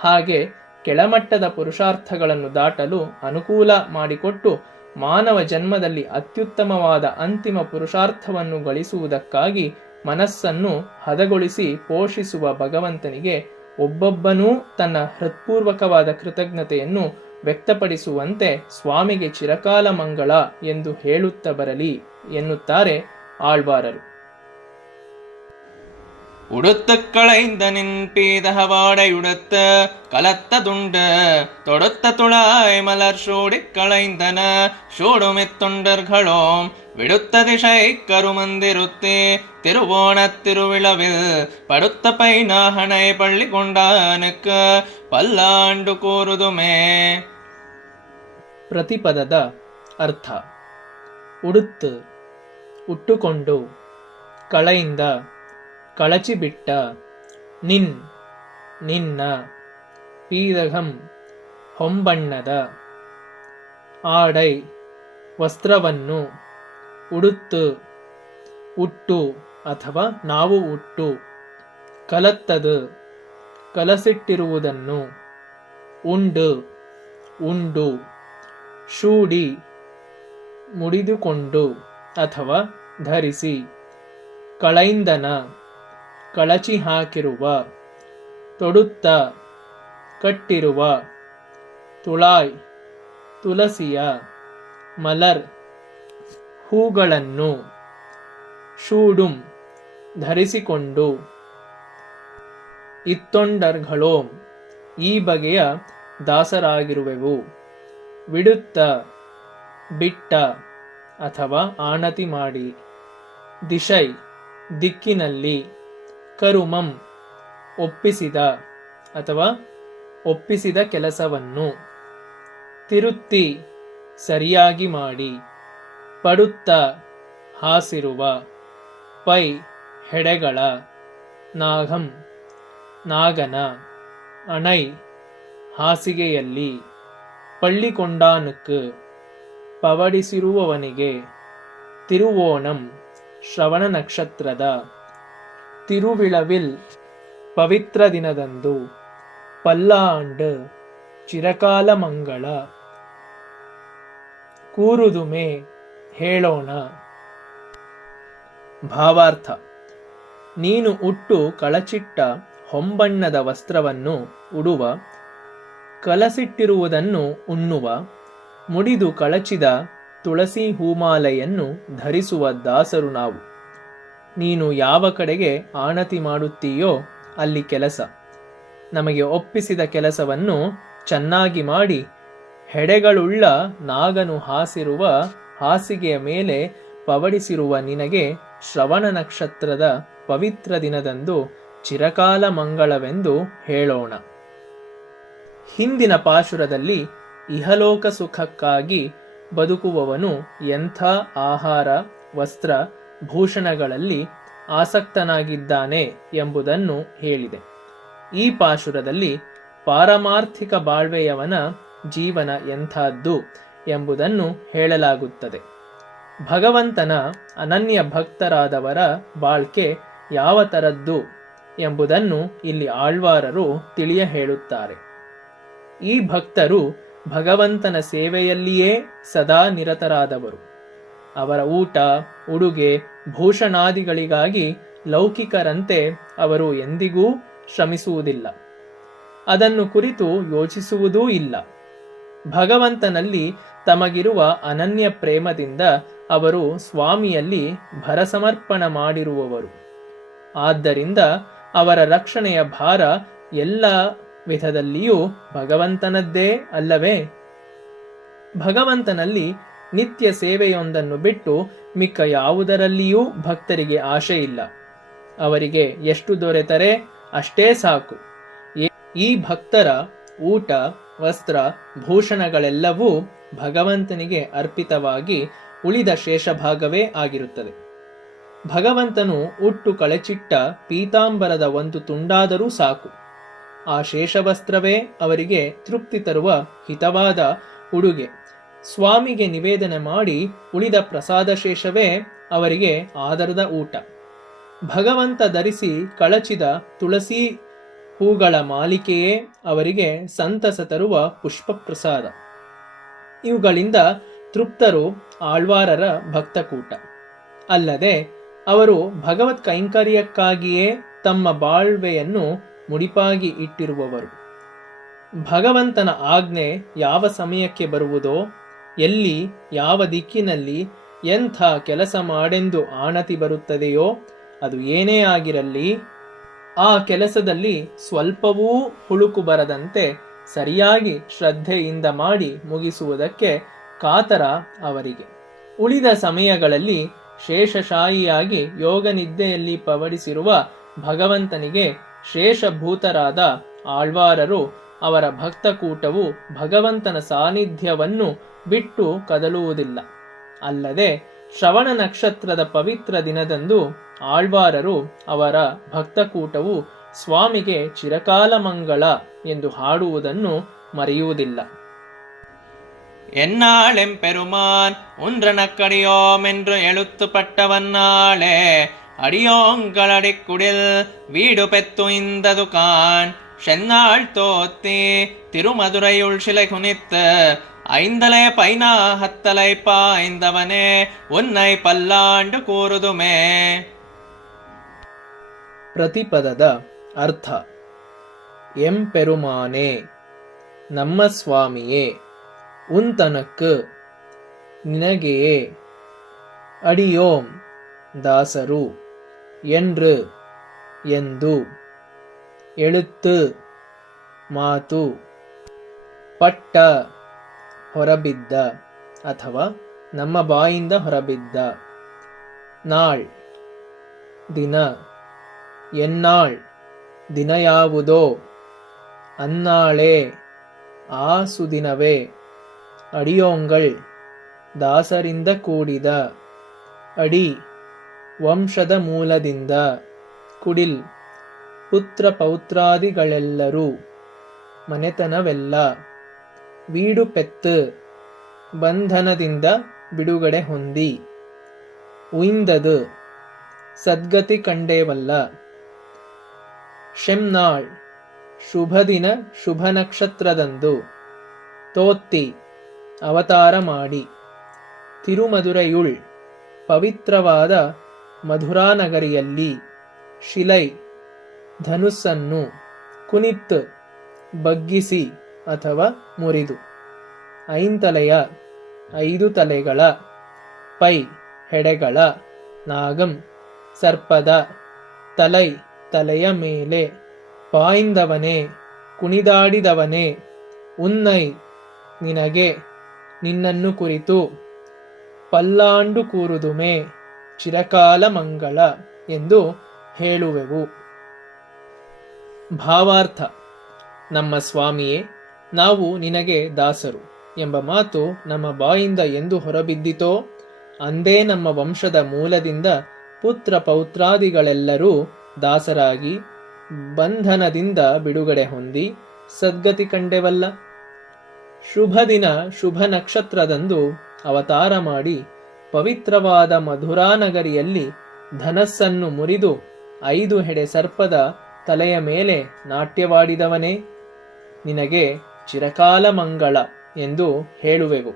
ಹಾಗೆ ಕೆಳಮಟ್ಟದ ಪುರುಷಾರ್ಥಗಳನ್ನು ದಾಟಲು ಅನುಕೂಲ ಮಾಡಿಕೊಟ್ಟು ಮಾನವ ಜನ್ಮದಲ್ಲಿ ಅತ್ಯುತ್ತಮವಾದ ಅಂತಿಮ ಪುರುಷಾರ್ಥವನ್ನು ಗಳಿಸುವುದಕ್ಕಾಗಿ ಮನಸ್ಸನ್ನು ಹದಗೊಳಿಸಿ ಪೋಷಿಸುವ ಭಗವಂತನಿಗೆ ಒಬ್ಬೊಬ್ಬನೂ ತನ್ನ ಹೃತ್ಪೂರ್ವಕವಾದ ಕೃತಜ್ಞತೆಯನ್ನು ವ್ಯಕ್ತಪಡಿಸುವಂತೆ ಸ್ವಾಮಿಗೆ ಚಿರಕಾಲ ಮಂಗಳ ಎಂದು ಹೇಳುತ್ತ ಬರಲಿ ಎನ್ನುತ್ತಾರೆ ಆಳ್ವಾರರು. உடுத்து களைந்த நின் பீதகவாடையுடுத்த கலத்த துண்டு தொடுத்த துளாய் மலர் சூடிக் களைந்தன சூடுமித் தொண்டர்களோம் விடுத்த திசை கருமந்திருத்தே திருவோணத் திருவிழவில் படுத்த பைனாகனை பள்ளி கொண்டானுக்கு பல்லாண்டு ಕೂರುದುಮೇ. ಪ್ರತಿಪದದ ಅರ್ಥ: ಉಡುತ್ತು ಉಟ್ಟುಕೊಂಡು, ಕಳೆಯಿಂದ ಕಳಚಿಬಿಟ್ಟ, ನಿನ್ನ, ಪೀದಘಂ ಹೊಂಬಣ್ಣದ, ಆಡೈ ವಸ್ತ್ರವನ್ನು, ಉಡುತ್ತು ಉಟ್ಟು ಅಥವಾ ನಾವು ಉಟ್ಟು, ಕಲತ್ತದು ಕಲಸಿಟ್ಟಿರುವುದನ್ನು, ಉಂಡು, ಶೂಡಿ ಮುಡಿದುಕೊಂಡು ಅಥವಾ ಧರಿಸಿ, ಕಳೈಂದನ ಕಳಚಿ ಹಾಕಿರುವ, ತೊಡುತ್ತ ಕಟ್ಟಿರುವ, ತುಳಾಯ್ ತುಳಸಿಯ, ಮಲರ್ ಹೂಗಳನ್ನು, ಶೂಡುಂ ಧರಿಸಿಕೊಂಡು, ಇತ್ತೊಂಡರ್ಗಳೋಂ ಈ ಬಗೆಯ ದಾಸರಾಗಿರುವೆವು, ವಿಡುತ್ತ ಬಿಟ್ಟ ಅಥವಾ ಆಣತಿ ಮಾಡಿ, ದಿಶೈ ದಿಕ್ಕಿನಲ್ಲಿ, ಕರುಮಂ ಒಪ್ಪಿಸಿದ ಅಥವಾ ಒಪ್ಪಿಸಿದ ಕೆಲಸವನ್ನು, ತಿರುತ್ತಿ ಸರಿಯಾಗಿ ಮಾಡಿ, ಪಡುತ್ತ ಹಾಸಿರುವ, ಪೈ ಹೆಡೆಗಳ, ನಾಗಂ ನಾಗನ, ಅಣೈ ಹಾಸಿಗೆಯಲ್ಲಿ, ಪಳ್ಳಿಕೊಂಡಾನುக்கு ಪವಡಿಸಿರುವವನಿಗೆ, ತಿರುವೋಣಂ ಶ್ರವಣ ನಕ್ಷತ್ರದ, ತಿರುವಿಳವಿಲ್ ಪವಿತ್ರ ದಿನದಂದು, ಪಲ್ಲಾಂಡು ಚಿರಕಾಲ ಮಂಗಳ, ಕೂರುದುಮೆ ಹೇಳೋಣ. ಭಾವಾರ್ಥ: ನೀನು ಉಟ್ಟು ಕಳಚಿಟ್ಟ ಹೊಂಬಣ್ಣದ ವಸ್ತ್ರವನ್ನು ಉಡುವ, ಕಲಸಿಟ್ಟಿರುವುದನ್ನು ಉಣ್ಣುವ, ಮುಡಿದು ಕಳಚಿದ ತುಳಸಿ ಹೂಮಾಲೆಯನ್ನು ಧರಿಸುವ ದಾಸರು ನಾವು. ನೀನು ಯಾವ ಕಡೆಗೆ ಆಣತಿ ಮಾಡುತ್ತೀಯೋ ಅಲ್ಲಿ ಕೆಲಸ. ನಮಗೆ ಒಪ್ಪಿಸಿದ ಕೆಲಸವನ್ನು ಚೆನ್ನಾಗಿ ಮಾಡಿ, ಹೆಡೆಗಳುಳ್ಳ ನಾಗನು ಹಾಸಿರುವ ಹಾಸಿಗೆಯ ಮೇಲೆ ಪವಡಿಸಿರುವ ನಿನಗೆ ಶ್ರವಣ ನಕ್ಷತ್ರದ ಪವಿತ್ರ ದಿನದಂದು ಚಿರಕಾಲ ಮಂಗಳವೆಂದು ಹೇಳೋಣ. ಹಿಂದಿನ ಪಾಶುರದಲ್ಲಿ ಇಹಲೋಕ ಸುಖಕ್ಕಾಗಿ ಬದುಕುವವನು ಎಂಥ ಆಹಾರ, ವಸ್ತ್ರ, ಭೂಷಣಗಳಲ್ಲಿ ಆಸಕ್ತನಾಗಿದ್ದಾನೆ ಎಂಬುದನ್ನು ಹೇಳಿದೆ. ಈ ಪಾಶುರದಲ್ಲಿ ಪಾರಮಾರ್ಥಿಕ ಬಾಳ್ವೆಯವನ ಜೀವನ ಎಂಥದ್ದು ಎಂಬುದನ್ನು ಹೇಳಲಾಗುತ್ತದೆ. ಭಗವಂತನ ಅನನ್ಯ ಭಕ್ತರಾದವರ ಬಾಳ್ಕೆ ಯಾವ ತರದ್ದು ಎಂಬುದನ್ನು ಇಲ್ಲಿ ಆಳ್ವಾರರು ತಿಳಿಯ ಹೇಳುತ್ತಾರೆ. ಈ ಭಕ್ತರು ಭಗವಂತನ ಸೇವೆಯಲ್ಲಿಯೇ ಸದಾ ನಿರತರಾದವರು. ಅವರ ಊಟ, ಉಡುಗೆ, ಭೂಷಣಾದಿಗಳಿಗಾಗಿ ಲೌಕಿಕರಂತೆ ಅವರು ಎಂದಿಗೂ ಶ್ರಮಿಸುವುದಿಲ್ಲ. ಅದನ್ನು ಕುರಿತು ಯೋಚಿಸುವುದೂ ಇಲ್ಲ. ಭಗವಂತನಲ್ಲಿ ತಮಗಿರುವ ಅನನ್ಯ ಪ್ರೇಮದಿಂದ ಅವರು ಸ್ವಾಮಿಯಲ್ಲಿ ಭರಸಮರ್ಪಣ ಮಾಡಿರುವವರು. ಆದ್ದರಿಂದ ಅವರ ರಕ್ಷಣೆಯ ಭಾರ ಎಲ್ಲ ವಿಧದಲ್ಲಿಯೂ ಭಗವಂತನದ್ದೇ ಅಲ್ಲವೇ? ಭಗವಂತನಲ್ಲಿ ನಿತ್ಯ ಸೇವೆಯೊಂದನ್ನು ಬಿಟ್ಟು ಮಿಕ್ಕ ಯಾವುದರಲ್ಲಿಯೂ ಭಕ್ತರಿಗೆ ಆಶೆ ಇಲ್ಲ. ಅವರಿಗೆ ಎಷ್ಟು ದೊರೆತರೆ ಅಷ್ಟೇ ಸಾಕು. ಈ ಭಕ್ತರ ಊಟ, ವಸ್ತ್ರ, ಭೂಷಣಗಳೆಲ್ಲವೂ ಭಗವಂತನಿಗೆ ಅರ್ಪಿತವಾಗಿ ಉಳಿದ ಶೇಷಭಾಗವೇ ಆಗಿರುತ್ತದೆ. ಭಗವಂತನು ಉಟ್ಟು ಕಳಚಿಟ್ಟ ಪೀತಾಂಬರದ ಒಂದು ತುಂಡಾದರೂ ಸಾಕು. ಆ ಶೇಷವಸ್ತ್ರವೇ ಅವರಿಗೆ ತೃಪ್ತಿ ತರುವ ಹಿತವಾದ ಉಡುಗೆ. ಸ್ವಾಮಿಗೆ ನಿವೇದನೆ ಮಾಡಿ ಉಳಿದ ಪ್ರಸಾದ ಶೇಷವೇ ಅವರಿಗೆ ಆದರದ ಊಟ. ಭಗವಂತ ಧರಿಸಿ ಕಳಚಿದ ತುಳಸಿ ಹೂಗಳ ಮಾಲಿಕೆಯೇ ಅವರಿಗೆ ಸಂತಸ ತರುವ ಪುಷ್ಪ ಪ್ರಸಾದ. ಇವುಗಳಿಂದ ತೃಪ್ತರು ಆಳ್ವಾರರ ಭಕ್ತಕೂಟ. ಅಲ್ಲದೆ ಅವರು ಭಗವತ್ ಕೈಂಕರ್ಯಕ್ಕಾಗಿಯೇ ತಮ್ಮ ಬಾಳ್ವೆಯನ್ನು ಮುಡಿಪಾಗಿ ಇಟ್ಟಿರುವವರು. ಭಗವಂತನ ಆಜ್ಞೆ ಯಾವ ಸಮಯಕ್ಕೆ ಬರುವುದೋ, ಎಲ್ಲಿ ಯಾವ ದಿಕ್ಕಿನಲ್ಲಿ ಎಂಥ ಕೆಲಸ ಮಾಡೆಂದು ಆಣತಿ ಬರುತ್ತದೆಯೋ, ಅದು ಏನೇ ಆಗಿರಲಿ ಆ ಕೆಲಸದಲ್ಲಿ ಸ್ವಲ್ಪವೂ ಹುಳುಕು ಬರದಂತೆ ಸರಿಯಾಗಿ ಶ್ರದ್ಧೆಯಿಂದ ಮಾಡಿ ಮುಗಿಸುವುದಕ್ಕೆ ಕಾತರ ಅವರಿಗೆ. ಉಳಿದ ಸಮಯಗಳಲ್ಲಿ ಶೇಷಶಾಹಿಯಾಗಿ ಯೋಗನಿದ್ದೆಯಲ್ಲಿ ಪವಡಿಸಿರುವ ಭಗವಂತನಿಗೆ ಶೇಷಭೂತರಾದ ಆಳ್ವಾರರು ಅವರ ಭಕ್ತಕೂಟವು ಭಗವಂತನ ಸಾನ್ನಿಧ್ಯವನ್ನು ಬಿಟ್ಟು ಕದಲುವುದಿಲ್ಲ. ಅಲ್ಲದೆ ಶ್ರವಣ ನಕ್ಷತ್ರದ ಪವಿತ್ರ ದಿನದಂದು ಆಳ್ವಾರರು ಅವರ ಭಕ್ತಕೂಟವು ಸ್ವಾಮಿಗೆ ಚಿರಕಾಲ ಮಂಗಳ ಎಂದು ಹಾಡುವುದನ್ನು ಮರೆಯುವುದಿಲ್ಲ. என்னாளெம்பெருமான் உன்றனக்கடியோம் என்று எழுத்துப்பட்டவன்னாளே அடியோங்களடிக்குடில் வீடு பெத்து இந்தது கான் சென்னாள் தோத்தி திருமதுரையுள் சிலை குனித்து ஐந்தலை பைனா ஹத்தலை பாய்ந்தவனே உன்னை பல்லாண்டு கூறுதுமே. ಪ್ರತಿಪದದ ಅರ್ಥ: ಎಂಪೆರುಮಾನೆ, ನಮ್ಮ ಸ್ವಾಮಿಯೇ, ಉಂತನಕ್ಕು, ನಿನಗೆಯೇ, ಅಡಿಯೋಂ, ದಾಸರು, என்று, ಎಂದು, ಎಳುತ್ತು, ಮಾತು, ಪಟ್ಟ, ಹೊರಬಿದ್ದ ಅಥವಾ ನಮ್ಮ ಬಾಯಿಂದ ಹೊರಬಿದ್ದ, ನಾಳ್, ದಿನ, ಎನ್ನಾಳ್, ದಿನ ಯಾವುದೋ, ಅನ್ನಾಳೇ, ಆ ಸುದಿನವೇ, ಅಡಿಯೋಂಗಳ್, ದಾಸರಿಂದ ಕೂಡಿದ, ಅಡಿ, ವಂಶದ ಮೂಲದಿಂದ, ಕುಡಿಲ್, ಪುತ್ರ ಪೌತ್ರಾದಿಗಳೆಲ್ಲರೂ, ಮನೆತನವೆಲ್ಲ, ವೀಡು ಪೆತ್ತು, ಬಂಧನದಿಂದ ಬಿಡುಗಡೆ ಹೊಂದಿ, ಉಯಿಂದದು, ಸದ್ಗತಿ ಕಂಡೇವಲ್ಲ, ಶೆಮ್ನಾಳ್, ಶುಭ ದಿನ ಶುಭ ನಕ್ಷತ್ರದಂದು, ತೋತ್ತಿ, ಅವತಾರ ಮಾಡಿ, ತಿರುಮದುರೈಯುಳ್, ಪವಿತ್ರವಾದ ಮಧುರಾನಗರಿಯಲ್ಲಿ, ಶಿಲೈ, ಧನುಸ್ಸನ್ನು, ಕುನಿತ್, ಬಗ್ಗಿಸಿ ಅಥವಾ ಮುರಿದು, ಐಂತಲೆಯ, 5 ತಲೆಗಳ, ಪೈ, ಹೆಡೆಗಳ, ನಾಗಂ, ಸರ್ಪದ, ತಲೈ, ತಲೆಯ ಮೇಲೆ, ಪಾಯಿಂದವನೇ, ಕುಣಿದಾಡಿದವನೇ, ಉನ್ನೈ, ನಿನಗೆ, ನಿನ್ನನ್ನು ಕುರಿತು, ಪಲ್ಲಾಂಡು ಕೂರುದುಮೆ, ಚಿರಕಾಲ ಮಂಗಳ ಎಂದು ಹೇಳುವೆವು. ಭಾವಾರ್ಥ: ನಮ್ಮ ಸ್ವಾಮಿಯೇ, ನಾವು ನಿನಗೆ ದಾಸರು ಎಂಬ ಮಾತು ನಮ್ಮ ಬಾಯಿಂದ ಎಂದು ಹೊರಬಿದ್ದಿತೋ ಅಂದೇ ನಮ್ಮ ವಂಶದ ಮೂಲದಿಂದ ಪುತ್ರ ಪೌತ್ರಾದಿಗಳೆಲ್ಲರೂ ದಾಸರಾಗಿ ಬಂಧನದಿಂದ ಬಿಡುಗಡೆ ಹೊಂದಿ ಸದ್ಗತಿ ಕಂಡೆವಲ್ಲ. ಶುಭ ದಿನ ಶುಭ ನಕ್ಷತ್ರದಂದು ಅವತಾರ ಮಾಡಿ ಪವಿತ್ರವಾದ ಮಧುರಾನಗರಿಯಲ್ಲಿ ಧನಸ್ಸನ್ನು ಮುರಿದು 5 ಹೆಡೆ ಸರ್ಪದ ತಲೆಯ ಮೇಲೆ ನಾಟ್ಯವಾಡಿದವನೇ, ನಿನಗೆ ಚಿರಕಾಲ ಮಂಗಳ ಎಂದು ಹೇಳುವೆವು.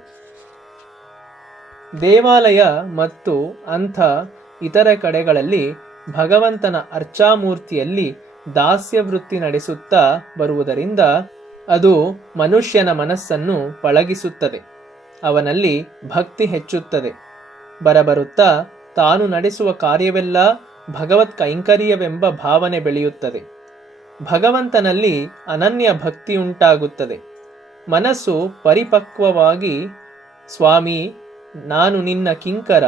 ದೇವಾಲಯ ಮತ್ತು ಅಂಥ ಇತರ ಕಡೆಗಳಲ್ಲಿ ಭಗವಂತನ ಅರ್ಚಾಮೂರ್ತಿಯಲ್ಲಿ ದಾಸ್ಯ ವೃತ್ತಿ ನಡೆಸುತ್ತಾ ಬರುವುದರಿಂದ ಅದು ಮನುಷ್ಯನ ಮನಸ್ಸನ್ನು ಪಳಗಿಸುತ್ತದೆ, ಅವನಲ್ಲಿ ಭಕ್ತಿ ಹೆಚ್ಚುತ್ತದೆ. ಬರಬರುತ್ತಾ ತಾನು ನಡೆಸುವ ಕಾರ್ಯವೆಲ್ಲ ಭಗವತ್ ಕೈಂಕರ್ಯವೆಂಬ ಭಾವನೆ ಬೆಳೆಯುತ್ತದೆ. ಭಗವಂತನಲ್ಲಿ ಅನನ್ಯ ಭಕ್ತಿಯುಂಟಾಗುತ್ತದೆ. ಮನಸ್ಸು ಪರಿಪಕ್ವವಾಗಿ ಸ್ವಾಮಿ, ನಾನು ನಿನ್ನ ಕಿಂಕರ,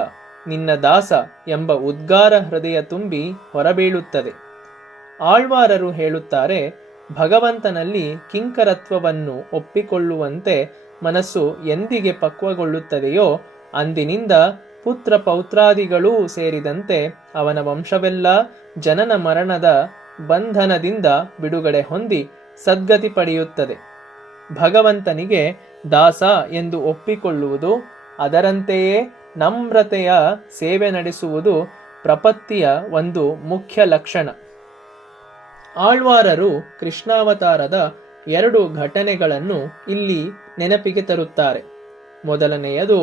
ನಿನ್ನ ದಾಸ ಎಂಬ ಉದ್ಗಾರ ಹೃದಯ ತುಂಬಿ ಹೊರಬೀಳುತ್ತದೆ. ಆಳ್ವಾರರು ಹೇಳುತ್ತಾರೆ, ಭಗವಂತನಲ್ಲಿ ಕಿಂಕರತ್ವವನ್ನು ಒಪ್ಪಿಕೊಳ್ಳುವಂತೆ ಮನಸ್ಸು ಎಂದಿಗೆ ಪಕ್ವಗೊಳ್ಳುತ್ತದೆಯೋ ಅಂದಿನಿಂದ ಪುತ್ರ ಪೌತ್ರಾದಿಗಳೂ ಸೇರಿದಂತೆ ಅವನ ವಂಶವೆಲ್ಲ ಜನನ ಮರಣದ ಬಂಧನದಿಂದ ಬಿಡುಗಡೆ ಹೊಂದಿ ಸದ್ಗತಿ ಪಡೆಯುತ್ತದೆ. ಭಗವಂತನಿಗೆ ದಾಸ ಎಂದು ಒಪ್ಪಿಕೊಳ್ಳುವುದು, ಅದರಂತೆಯೇ ನಮ್ರತೆಯ ಸೇವೆ ನಡೆಸುವುದು ಪ್ರಪತ್ತಿಯ ಒಂದು ಮುಖ್ಯ ಲಕ್ಷಣ. ಆಳ್ವಾರರು ಕೃಷ್ಣಾವತಾರದ 2 ಘಟನೆಗಳನ್ನು ಇಲ್ಲಿ ನೆನಪಿಗೆ ತರುತ್ತಾರೆ. ಮೊದಲನೆಯದು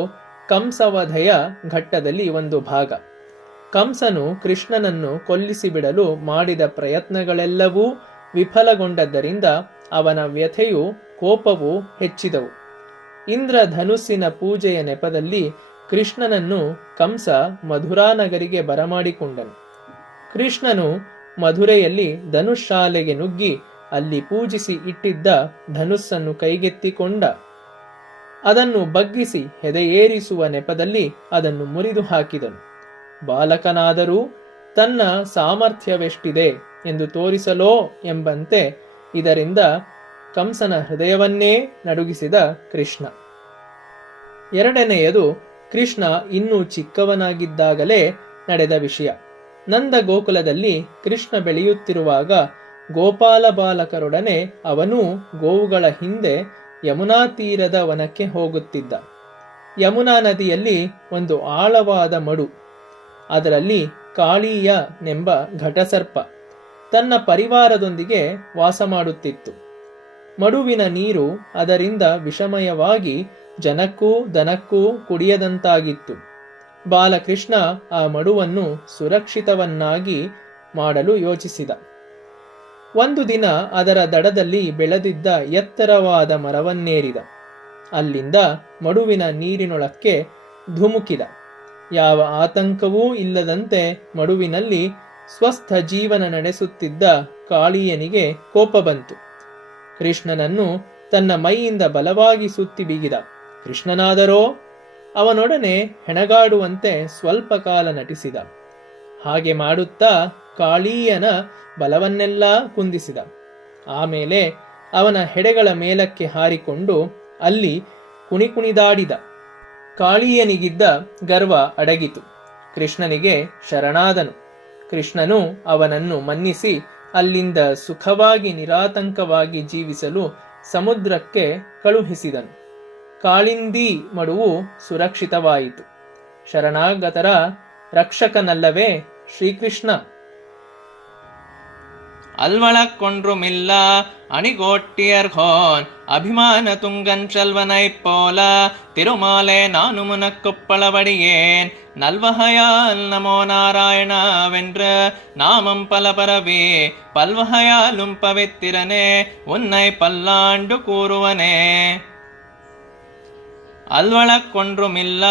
ಕಂಸವಧೆಯ ಘಟ್ಟದಲ್ಲಿ ಒಂದು ಭಾಗ. ಕಂಸನು ಕೃಷ್ಣನನ್ನು ಕೊಲ್ಲಿಸಿಬಿಡಲು ಮಾಡಿದ ಪ್ರಯತ್ನಗಳೆಲ್ಲವೂ ವಿಫಲಗೊಂಡದ್ದರಿಂದ ಅವನ ವ್ಯಥೆಯು ಕೋಪವು ಹೆಚ್ಚಿದವು. ಇಂದ್ರಧನುಸ್ಸಿನ ಪೂಜೆಯ ನೆಪದಲ್ಲಿ ಕೃಷ್ಣನನ್ನು ಕಂಸ ಮಧುರಾನಗರಿಗೆ ಬರಮಾಡಿಕೊಂಡನು. ಕೃಷ್ಣನು ಮಧುರೆಯಲ್ಲಿ ಧನುಶಾಲೆಗೆ ನುಗ್ಗಿ ಅಲ್ಲಿ ಪೂಜಿಸಿ ಇಟ್ಟಿದ್ದ ಧನುಸ್ಸನ್ನು ಕೈಗೆತ್ತಿಕೊಂಡ. ಅದನ್ನು ಬಗ್ಗಿಸಿ ಹೆದೆಯೇರಿಸುವ ನೆಪದಲ್ಲಿ ಅದನ್ನು ಮುರಿದು ಹಾಕಿದನು. ಬಾಲಕನಾದರೂ ತನ್ನ ಸಾಮರ್ಥ್ಯವೆಷ್ಟಿದೆ ಎಂದು ತೋರಿಸಲೋ ಎಂಬಂತೆ ಇದರಿಂದ ಕಂಸನ ಹೃದಯವನ್ನೇ ನಡುಗಿಸಿದ ಕೃಷ್ಣ. ಎರಡನೆಯದು ಕೃಷ್ಣ ಇನ್ನೂ ಚಿಕ್ಕವನಾಗಿದ್ದಾಗಲೇ ನಡೆದ ವಿಷಯ. ನಂದ ಗೋಕುಲದಲ್ಲಿ ಕೃಷ್ಣ ಬೆಳೆಯುತ್ತಿರುವಾಗ ಗೋಪಾಲ ಬಾಲಕರೊಡನೆ ಅವನೂ ಗೋವುಗಳ ಹಿಂದೆ ಯಮುನಾ ತೀರದ ವನಕ್ಕೆ ಹೋಗುತ್ತಿದ್ದ. ಯಮುನಾ ನದಿಯಲ್ಲಿ ಒಂದು ಆಳವಾದ ಮಡು, ಅದರಲ್ಲಿ ಕಾಳೀಯನೆಂಬ ಘಟಸರ್ಪ ತನ್ನ ಪರಿವಾರದೊಂದಿಗೆ ವಾಸ ಮಾಡುತ್ತಿತ್ತು. ಮಡುವಿನ ನೀರು ಅದರಿಂದ ವಿಷಮಯವಾಗಿ ಜನಕ್ಕೂ ದನಕ್ಕೂ ಕುಡಿಯದಂತಾಗಿತ್ತು. ಬಾಲಕೃಷ್ಣ ಆ ಮಡುವನ್ನು ಸುರಕ್ಷಿತವನ್ನಾಗಿ ಮಾಡಲು ಯೋಚಿಸಿದ. ಒಂದು ದಿನ ಅದರ ದಡದಲ್ಲಿ ಬೆಳೆದಿದ್ದ ಎತ್ತರವಾದ ಮರವನ್ನೇರಿದ. ಅಲ್ಲಿಂದ ಮಡುವಿನ ನೀರಿನೊಳಕ್ಕೆ ಧುಮುಕಿದ. ಯಾವ ಆತಂಕವೂ ಇಲ್ಲದಂತೆ ಮಡುವಿನಲ್ಲಿ ಸ್ವಸ್ಥ ಜೀವನ ನಡೆಸುತ್ತಿದ್ದ ಕಾಳಿಯನಿಗೆ ಕೋಪ ಬಂತು. ಕೃಷ್ಣನನ್ನು ತನ್ನ ಮೈಯಿಂದ ಬಲವಾಗಿ ಸುತ್ತಿ ಬಿಗಿದ. ಕೃಷ್ಣನಾದರೋ ಅವನೊಡನೆ ಹೆಣಗಾಡುವಂತೆ ಸ್ವಲ್ಪ ಕಾಲ ನಟಿಸಿದ. ಹಾಗೆ ಮಾಡುತ್ತಾ ಕಾಳೀಯನ ಬಲವನ್ನೆಲ್ಲ ಕುಂದಿಸಿದ. ಆಮೇಲೆ ಅವನ ಹೆಡೆಗಳ ಮೇಲಕ್ಕೆ ಹಾರಿಕೊಂಡು ಅಲ್ಲಿ ಕುಣಿದಾಡಿದ. ಕಾಳೀಯನಿಗಿದ್ದ ಗರ್ವ ಅಡಗಿತು. ಕೃಷ್ಣನಿಗೆ ಶರಣಾದನು. ಕೃಷ್ಣನು ಅವನನ್ನು ಮನ್ನಿಸಿ ಅಲ್ಲಿಂದ ಸುಖವಾಗಿ ನಿರಾತಂಕವಾಗಿ ಜೀವಿಸಲು ಸಮುದ್ರಕ್ಕೆ ಕಳುಹಿಸಿದನು. ಕಾಳಿಂದಿ ಮಡುವು ಸುರಕ್ಷಿತವಾಯಿತು. ಶರಣಾಗತರ ರಕ್ಷಕನಲ್ಲವೇ ಶ್ರೀಕೃಷ್ಣ. அல்வளக்கொன்றுமில்ல அணிகோட்டியர்கோன் அபிமான துங்கன் செல்வனை போல திருமாலே நானும் உனக்குப்பளவடியேன் நல்வகையால் நமோ நாராயணாவென்று நாமம் பல பரவி பல்வகையாலும் பவித்திரனே உன்னை பல்லாண்டு கூறுவனே. அல்வளக்கொன்றுமில்ல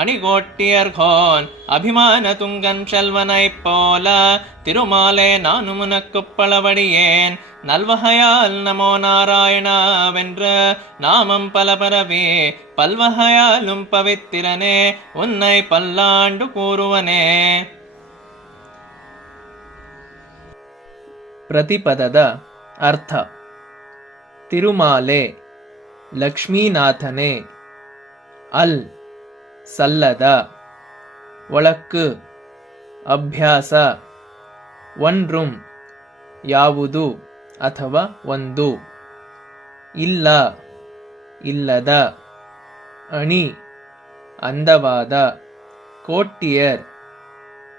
அணிகோட்டியர்கோன் அபிமான துங்கன் செல்வனை போல திருமாலே நானும் உனக்குப்பளவடியேன் நல்வகையால் நமோ நாராயணாவென்று நாமம் பல பரவி பல்வகையாலும் பவித்திரனே உன்னை பல்லாண்டு கூறுவனே. ಪ್ರತಿಪದದ ಅರ್ಥ: ತಿರುಮಾಲೆ, ಲಕ್ಷ್ಮೀನಾಥನೇ, ಅಲ್ ಸಲ್ಲದ, ಒಳಕ್ಕು ಅಭ್ಯಾಸ, ಒನ್ರುಂ ಯಾವುದು ಅಥವಾ ಒಂದು, ಇಲ್ಲ ಇಲ್ಲದ, ಅಣಿ ಅಂದವಾದ, ಕೋಟ್ಟಿಯರ್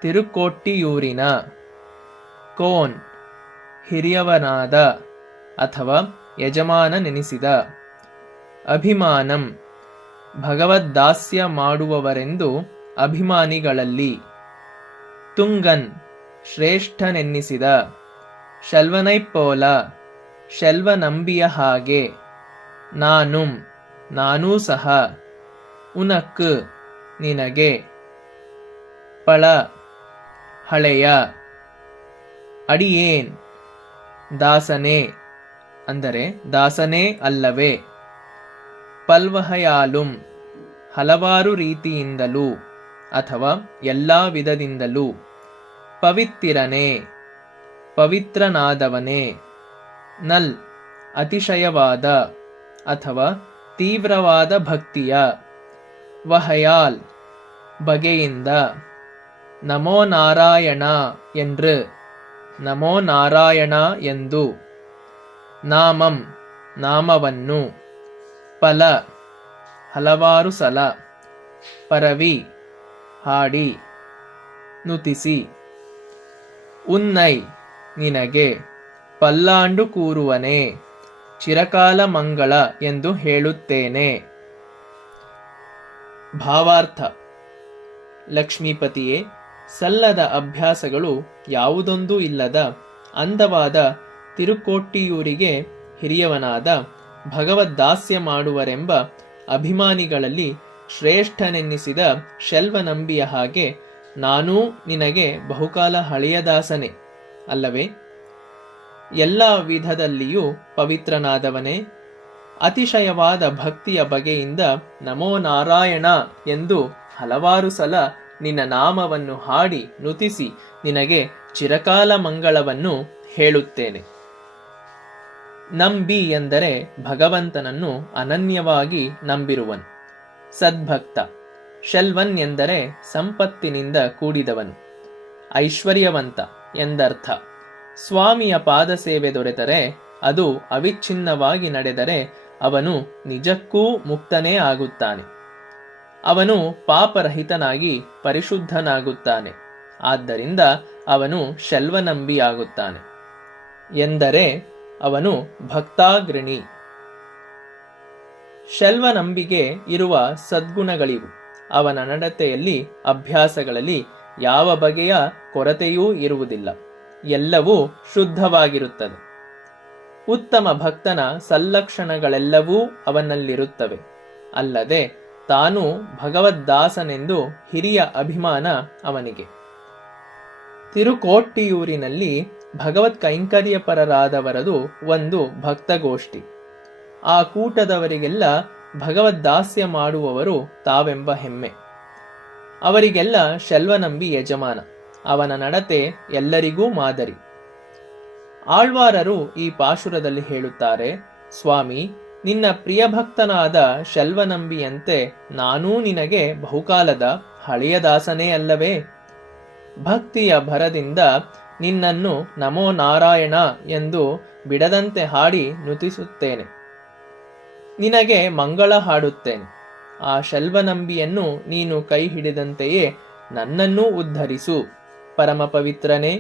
ತಿರುಕೋಟ್ಟಿಯೂರಿನ, ಕೋನ್ ಹಿರಿಯವನಾದ ಅಥವಾ ಯಜಮಾನನೆನಿಸಿದ, ಅಭಿಮಾನಂ ಭಗವದ್ದಾಸ್ಯ ಮಾಡುವವರೆಂದು ಅಭಿಮಾನಿಗಳಲ್ಲಿ, ತುಂಗನ್ ಶ್ರೇಷ್ಠನೆನ್ನಿಸಿದ, ಶಲ್ವನೈಪ್ಪೋಲ ಶಲ್ವನಂಬಿಯ ಹಾಗೆ, ನಾನುಂ ನಾನೂ ಸಹ, ಉನಕ್ಕು ನಿನಗೆ, ಪಳ ಹಳೆಯ, ಅಡಿಯೇನ್ ದಾಸನೇ ಅಂದರೆ ದಾಸನೇ ಅಲ್ಲವೇ, ಪಲ್ವಹಯಾಲುಂ ಹಲವಾರು ರೀತಿಯಿಂದಲೂ ಅಥವಾ ಎಲ್ಲ ವಿಧದಿಂದಲೂ, ಪವಿತ್ತಿರನೇ ಪವಿತ್ರನಾದವನೇ, ನಲ್ ಅತಿಶಯವಾದ ಅಥವಾ ತೀವ್ರವಾದ ಭಕ್ತಿಯ, ವಹಯಾಲ್ ಬಗೆಯಿಂದ ನಮೋ ನಾರಾಯಣ என்று ನಮೋ ನಾರಾಯಣ ಎಂದು ನಾಮಂ ನಾಮವನ್ನು ಫಲ ಹಲವಾರು ಸಲ ಪರವಿ ಹಾಡಿ ನುತಿಸಿ ಉನ್ನೈ ನಿನಗೆ ಪಲ್ಲಾಂಡು ಕೂರುವನೆ ಚಿರಕಾಲ ಮಂಗಳ ಎಂದು ಹೇಳುತ್ತೇನೆ. ಭಾವಾರ್ಥ: ಲಕ್ಷ್ಮೀಪತಿಯೇ, ಸಲ್ಲದ ಅಭ್ಯಾಸಗಳು ಯಾವುದೊಂದೂ ಇಲ್ಲದ ಅಂದವಾದ ತಿರುಕೋಟ್ಟಿಯೂರಿಗೆ ಹಿರಿಯವನಾದ ಭಗವದ್ದಾಸ್ಯ ಮಾಡುವರೆಂಬ ಅಭಿಮಾನಿಗಳಲ್ಲಿ ಶ್ರೇಷ್ಠನೆನ್ನಿಸಿದ ಶೆಲ್ವನಂಬಿಯ ಹಾಗೆ ನಾನೂ ನಿನಗೆ ಬಹುಕಾಲ ಹಳೆಯದಾಸನೆ ಅಲ್ಲವೇ? ಎಲ್ಲ ವಿಧದಲ್ಲಿಯೂ ಪವಿತ್ರನಾದವನೇ, ಅತಿಶಯವಾದ ಭಕ್ತಿಯ ಬಗೆಯಿಂದ ನಮೋ ನಾರಾಯಣ ಎಂದು ಹಲವಾರು ಸಲ ನಿನ್ನ ನಾಮವನ್ನು ಹಾಡಿ ನುತಿಸಿ ನಿನಗೆ ಚಿರಕಾಲ ಮಂಗಳವನ್ನು ಹೇಳುತ್ತೇನೆ. ನಂಬಿ ಎಂದರೆ ಭಗವಂತನನ್ನು ಅನನ್ಯವಾಗಿ ನಂಬಿರುವನು. ಸದ್ಭಕ್ತ. ಶೆಲ್ವನ್ ಎಂದರೆ ಸಂಪತ್ತಿನಿಂದ ಕೂಡಿದವನು, ಐಶ್ವರ್ಯವಂತ ಎಂದರ್ಥ. ಸ್ವಾಮಿಯ ಪಾದ ಸೇವೆ ದೊರೆತರೆ, ಅದು ಅವಿಚ್ಛಿನ್ನವಾಗಿ ನಡೆದರೆ ಅವನು ನಿಜಕ್ಕೂ ಮುಕ್ತನೇ ಆಗುತ್ತಾನೆ. ಅವನು ಪಾಪರಹಿತನಾಗಿ ಪರಿಶುದ್ಧನಾಗುತ್ತಾನೆ. ಆದ್ದರಿಂದ ಅವನು ಶೆಲ್ವನಂಬಿಯಾಗುತ್ತಾನೆ. ಎಂದರೆ ಅವನು ಭಕ್ತಾಗ್ರಣಿ. ಶೆಲ್ವನಂಬಿಗೆ ಇರುವ ಸದ್ಗುಣಗಳಿವು. ಅವನ ನಡತೆಯಲ್ಲಿ, ಅಭ್ಯಾಸಗಳಲ್ಲಿ ಯಾವ ಬಗೆಯ ಕೊರತೆಯೂ ಇರುವುದಿಲ್ಲ. ಎಲ್ಲವೂ ಶುದ್ಧವಾಗಿರುತ್ತದೆ. ಉತ್ತಮ ಭಕ್ತನ ಸಲ್ಲಕ್ಷಣಗಳೆಲ್ಲವೂ ಅವನಲ್ಲಿರುತ್ತವೆ. ಅಲ್ಲದೆ ತಾನು ಭಗವದ್ದಾಸನೆಂದು ಹಿರಿಯ ಅಭಿಮಾನ ಅವನಿಗೆ. ತಿರುಕೋಟ್ಟಿಯೂರಿನಲ್ಲಿ ಭಗವತ್ ಕೈಂಕರ್ಯಪರರಾದವರದು ಒಂದು ಭಕ್ತಗೋಷ್ಠಿ. ಆ ಕೂಟದವರಿಗೆಲ್ಲ ಭಗವದ್ದಾಸ್ಯ ಮಾಡುವವರು ತಾವೆಂಬ ಹೆಮ್ಮೆ. ಅವರಿಗೆಲ್ಲ ಶೆಲ್ವನಂಬಿ ಯಜಮಾನ. ಅವನ ನಡತೆ ಎಲ್ಲರಿಗೂ ಮಾದರಿ. ಆಳ್ವಾರರು ಈ ಪಾಶುರದಲ್ಲಿ ಹೇಳುತ್ತಾರೆ: ಸ್ವಾಮಿ, ನಿನ್ನ ಪ್ರಿಯಭಕ್ತನಾದ ಶೆಲ್ವನಂಬಿಯಂತೆ ನಾನೂ ನಿನಗೆ ಬಹುಕಾಲದ ಹಳೆಯ ದಾಸನೇ ಅಲ್ಲವೇ? ಭಕ್ತಿಯ ಭರದಿಂದ ನಿನ್ನನ್ನು ನಮೋ ನಾರಾಯಣ ಎಂದು ಬಿಡದಂತೆ ಹಾಡಿ ನುತಿಸುತ್ತೇನೆ. ನಿನಗೆ ಮಂಗಳ ಹಾಡುತ್ತೇನೆ. ಆ ಶೆಲ್ವನಂಬಿಯನ್ನು ನೀನು ಕೈ ಹಿಡಿದಂತೆಯೇ ನನ್ನನ್ನೂ ಉದ್ಧರಿಸು ಪರಮ ಪವಿತ್ರನೇ.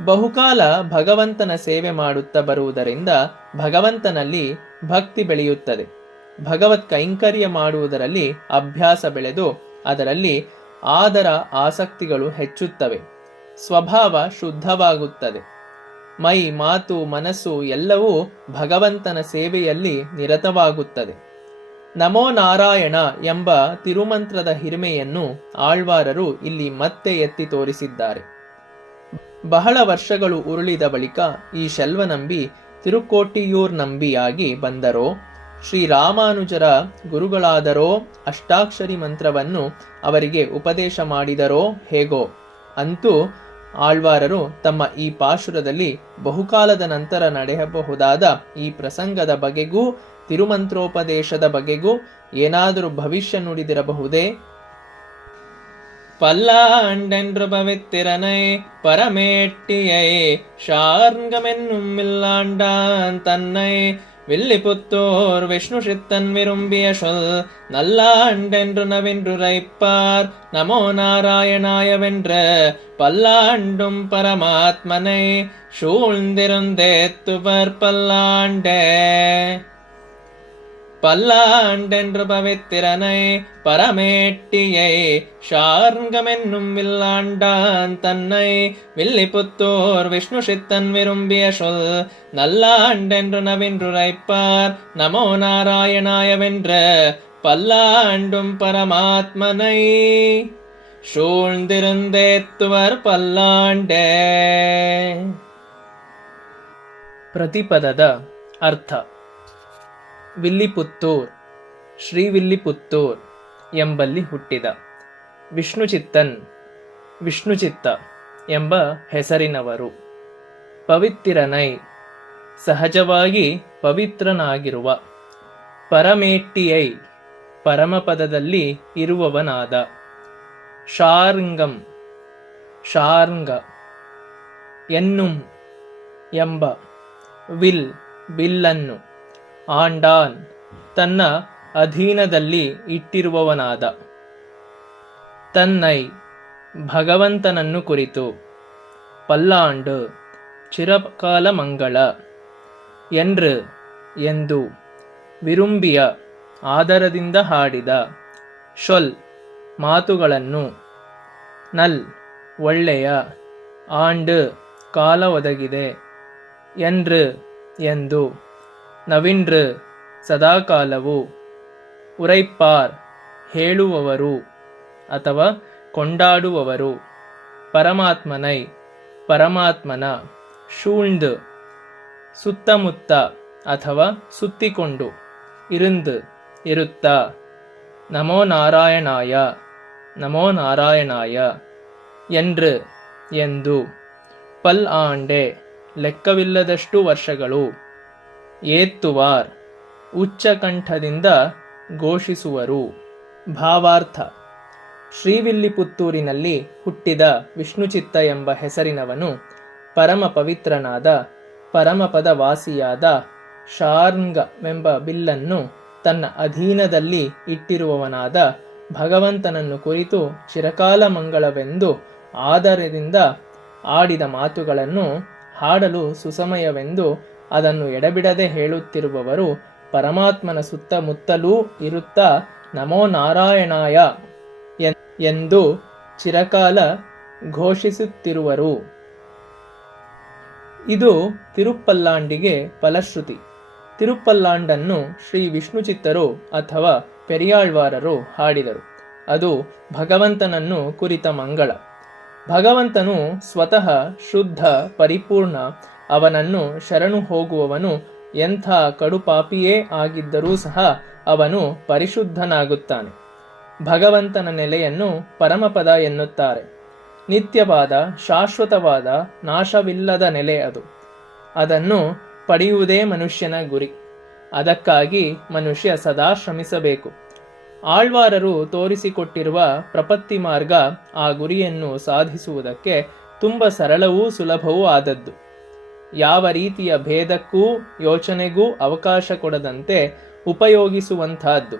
ಬಹುಕಾಲ ಭಗವಂತನ ಸೇವೆ ಮಾಡುತ್ತಾ ಬರುವುದರಿಂದ ಭಗವಂತನಲ್ಲಿ ಭಕ್ತಿ ಬೆಳೆಯುತ್ತದೆ. ಭಗವತ್ ಕೈಂಕರ್ಯ ಮಾಡುವುದರಲ್ಲಿ ಅಭ್ಯಾಸ ಬೆಳೆದು ಅದರಲ್ಲಿ ಆದರ ಆಸಕ್ತಿಗಳು ಹೆಚ್ಚುತ್ತವೆ. ಸ್ವಭಾವ ಶುದ್ಧವಾಗುತ್ತದೆ. ಮೈ, ಮಾತು, ಮನಸ್ಸು ಎಲ್ಲವೂ ಭಗವಂತನ ಸೇವೆಯಲ್ಲಿ ನಿರತವಾಗುತ್ತದೆ. ನಮೋ ನಾರಾಯಣ ಎಂಬ ತಿರುಮಂತ್ರದ ಹಿರಿಮೆಯನ್ನು ಆಳ್ವಾರರು ಇಲ್ಲಿ ಮತ್ತೆ ಎತ್ತಿ ತೋರಿಸಿದ್ದಾರೆ. ಬಹಳ ವರ್ಷಗಳು ಉರುಳಿದ ಬಳಿಕ ಈ ಶೆಲ್ವನಂಬಿ ತಿರುಕೋಟ್ಟಿಯೂರ್ ನಂಬಿಯಾಗಿ ಬಂದರೋ, ಶ್ರೀರಾಮಾನುಜರ ಗುರುಗಳಾದರೋ, ಅಷ್ಟಾಕ್ಷರಿ ಮಂತ್ರವನ್ನು ಅವರಿಗೆ ಉಪದೇಶ ಮಾಡಿದರೋ ಹೇಗೋ, ಅಂತೂ ಆಳ್ವಾರರು ತಮ್ಮ ಈ ಪಾಶುರದಲ್ಲಿ ಬಹುಕಾಲದ ನಂತರ ನಡೆಯಬಹುದಾದ ಈ ಪ್ರಸಂಗದ ಬಗೆಗೂ ತಿರುಮಂತ್ರೋಪದೇಶದ ಬಗೆಗೂ ಏನಾದರೂ ಭವಿಷ್ಯ ನುಡಿದಿರಬಹುದೇ? பல்லாண்டென்று பவித்திரனை பரமேட்டியை ஷார்ங்கமென்னும் வில்லாண்டான் தன்னை வில்லிபுத்தூர் விஷ்ணு சித்தன் விரும்பிய சொல் நல்லாண்டென்று நவின்றுரைப்பார் நமோ நாராயணாயவென்ற பல்லாண்டும் பரமாத்மனை சூழ்ந்திருந்தேத்துவர் பல்லாண்டே. பல்லாண்டென்று பவித்திரனை பரமேட்டியை ஷார்ங்கமென்னும் வில்லாண்டான் தன்னை வில்லிபுத்தூர் விஷ்ணு சித்தன் விரும்பிய சொல் நல்லாண்டென்று நவின்றுரைப்பார் நமோ நாராயணாயவென்ற பல்லாண்டும் பரமாத்மனை சூழ்ந்திருந்தேத்துவர் பல்லாண்டே. ಪ್ರತಿಪದದ ಅರ್ಥ: ವಿಲ್ಲಿಪುತ್ತೂರ್, ಶ್ರೀವಿಲ್ಲಿಪುತ್ತೂರ್ ಎಂಬಲ್ಲಿ ಹುಟ್ಟಿದ. ವಿಷ್ಣುಚಿತ್ತನ್, ವಿಷ್ಣುಚಿತ್ತ ಎಂಬ ಹೆಸರಿನವರು. ಪವಿತ್ತಿರನೈ, ಸಹಜವಾಗಿ ಪವಿತ್ರನಾಗಿರುವ. ಪರಮೇಟ್ಟಿಯೈ, ಪರಮಪದದಲ್ಲಿ ಇರುವವನಾದ. ಶಾರ್ಂಗಂ ಶಾರ್ಂಗ, ಎನ್ನುಂ ಎಂಬ, ವಿಲ್ ಬಿಲ್ಲನ್ನು, ಆಂಡಾನ್ ತನ್ನ ಅಧೀನದಲ್ಲಿ ಇಟ್ಟಿರುವವನಾದ. ತನ್ನೈ ಭಗವಂತನನ್ನು ಕುರಿತು, ಪಲ್ಲಾಂಡು ಚಿರಕಾಲ ಮಂಗಳ, ಎನ್ರು ಎಂದು ವಿರುಂಬಿಯ ಆದರದಿಂದ ಹಾಡಿದ, ಶೊಲ್ ಮಾತುಗಳನ್ನು, ನಲ್ ಒಳ್ಳೆಯ, ಆಂಡು ಕಾಲ ಒದಗಿದೆ, ಎನ್ರು ಎಂದು, ನವಿನ್ರು ಸದಾಕಾಲವು, ಉರೈಪ್ಪಾರ್ ಹೇಳುವವರು ಅಥವಾ ಕೊಂಡಾಡುವವರು, ಪರಮಾತ್ಮನೈ ಪರಮಾತ್ಮನ, ಶೂಳ್ದು ಸುತ್ತಮುತ್ತ ಅಥವಾ ಸುತ್ತಿಕೊಂಡು, ಇರುಂದು ಇರುತ್ತಾ, ನಮೋ ನಾರಾಯಣಾಯ ನಮೋ ನಾರಾಯಣಾಯ, ಎನ್ರು ಎಂದು, ಪಲ್ ಆಂಡೆ ಲೆಕ್ಕವಿಲ್ಲದಷ್ಟು ವರ್ಷಗಳು, ಏತ್ತುವಾರ್ ಉಚ್ಚಕಂಠದಿಂದ ಘೋಷಿಸುವರು. ಭಾವಾರ್ಥ: ಶ್ರೀವಿಲ್ಲಿಪುತ್ತೂರಿನಲ್ಲಿ ಹುಟ್ಟಿದ ವಿಷ್ಣುಚಿತ್ತ ಎಂಬ ಹೆಸರಿನವನು ಪರಮ ಪವಿತ್ರನಾದ, ಪರಮಪದ ವಾಸಿಯಾದ, ಶಾರ್ಂಗವೆಂಬ ಬಿಲ್ಲನ್ನು ತನ್ನ ಅಧೀನದಲ್ಲಿ ಇಟ್ಟಿರುವವನಾದ, ಭಗವಂತನನ್ನು ಕುರಿತು ಚಿರಕಾಲ ಮಂಗಳವೆಂದು ಆದರದಿಂದ ಆಡಿದ ಮಾತುಗಳನ್ನು ಹಾಡಲು ಸುಸಮಯವೆಂದು ಅದನ್ನು ಎಡಬಿಡದೆ ಹೇಳುತ್ತಿರುವವರು, ಪರಮಾತ್ಮನ ಸುತ್ತಮುತ್ತಲೂ ಇರುತ್ತಾ ನಮೋ ನಾರಾಯಣಾಯ ಎಂದು ಚಿರಕಾಲ ಘೋಷಿಸುತ್ತಿರುವರು. ಇದು ತಿರುಪ್ಪಲ್ಲಾಂಡಿಗೆ ಫಲಶ್ರುತಿ. ತಿರುಪ್ಪಲ್ಲಾಂಡನ್ನು ಶ್ರೀ ವಿಷ್ಣುಚಿತ್ತರು ಅಥವಾ ಪೆರಿಯಾಳ್ವಾರರು ಹಾಡಿದರು. ಅದು ಭಗವಂತನನ್ನು ಕುರಿತ ಮಂಗಳ. ಭಗವಂತನು ಸ್ವತಃ ಶುದ್ಧ ಪರಿಪೂರ್ಣ. ಅವನನ್ನು ಶರಣು ಹೋಗುವವನು ಎಂಥ ಕಡುಪಾಪಿಯೇ ಆಗಿದ್ದರೂ ಸಹ ಅವನು ಪರಿಶುದ್ಧನಾಗುತ್ತಾನೆ. ಭಗವಂತನ ನೆಲೆಯನ್ನು ಪರಮಪದ ಎನ್ನುತ್ತಾರೆ. ನಿತ್ಯವಾದ, ಶಾಶ್ವತವಾದ, ನಾಶವಿಲ್ಲದ ನೆಲೆ ಅದು. ಅದನ್ನು ಪಡೆಯುವುದೇ ಮನುಷ್ಯನ ಗುರಿ. ಅದಕ್ಕಾಗಿ ಮನುಷ್ಯ ಸದಾ ಶ್ರಮಿಸಬೇಕು. ಆಳ್ವಾರರು ತೋರಿಸಿಕೊಟ್ಟಿರುವ ಪ್ರಪತ್ತಿ ಮಾರ್ಗ ಆ ಗುರಿಯನ್ನು ಸಾಧಿಸುವುದಕ್ಕೆ ತುಂಬ ಸರಳವೂ ಸುಲಭವೂ ಆದದ್ದು. ಯಾವ ರೀತಿಯ ಭೇದಕ್ಕೂ ಯೋಚನೆಗೂ ಅವಕಾಶ ಕೊಡದಂತೆ ಉಪಯೋಗಿಸುವಂತಹದ್ದು.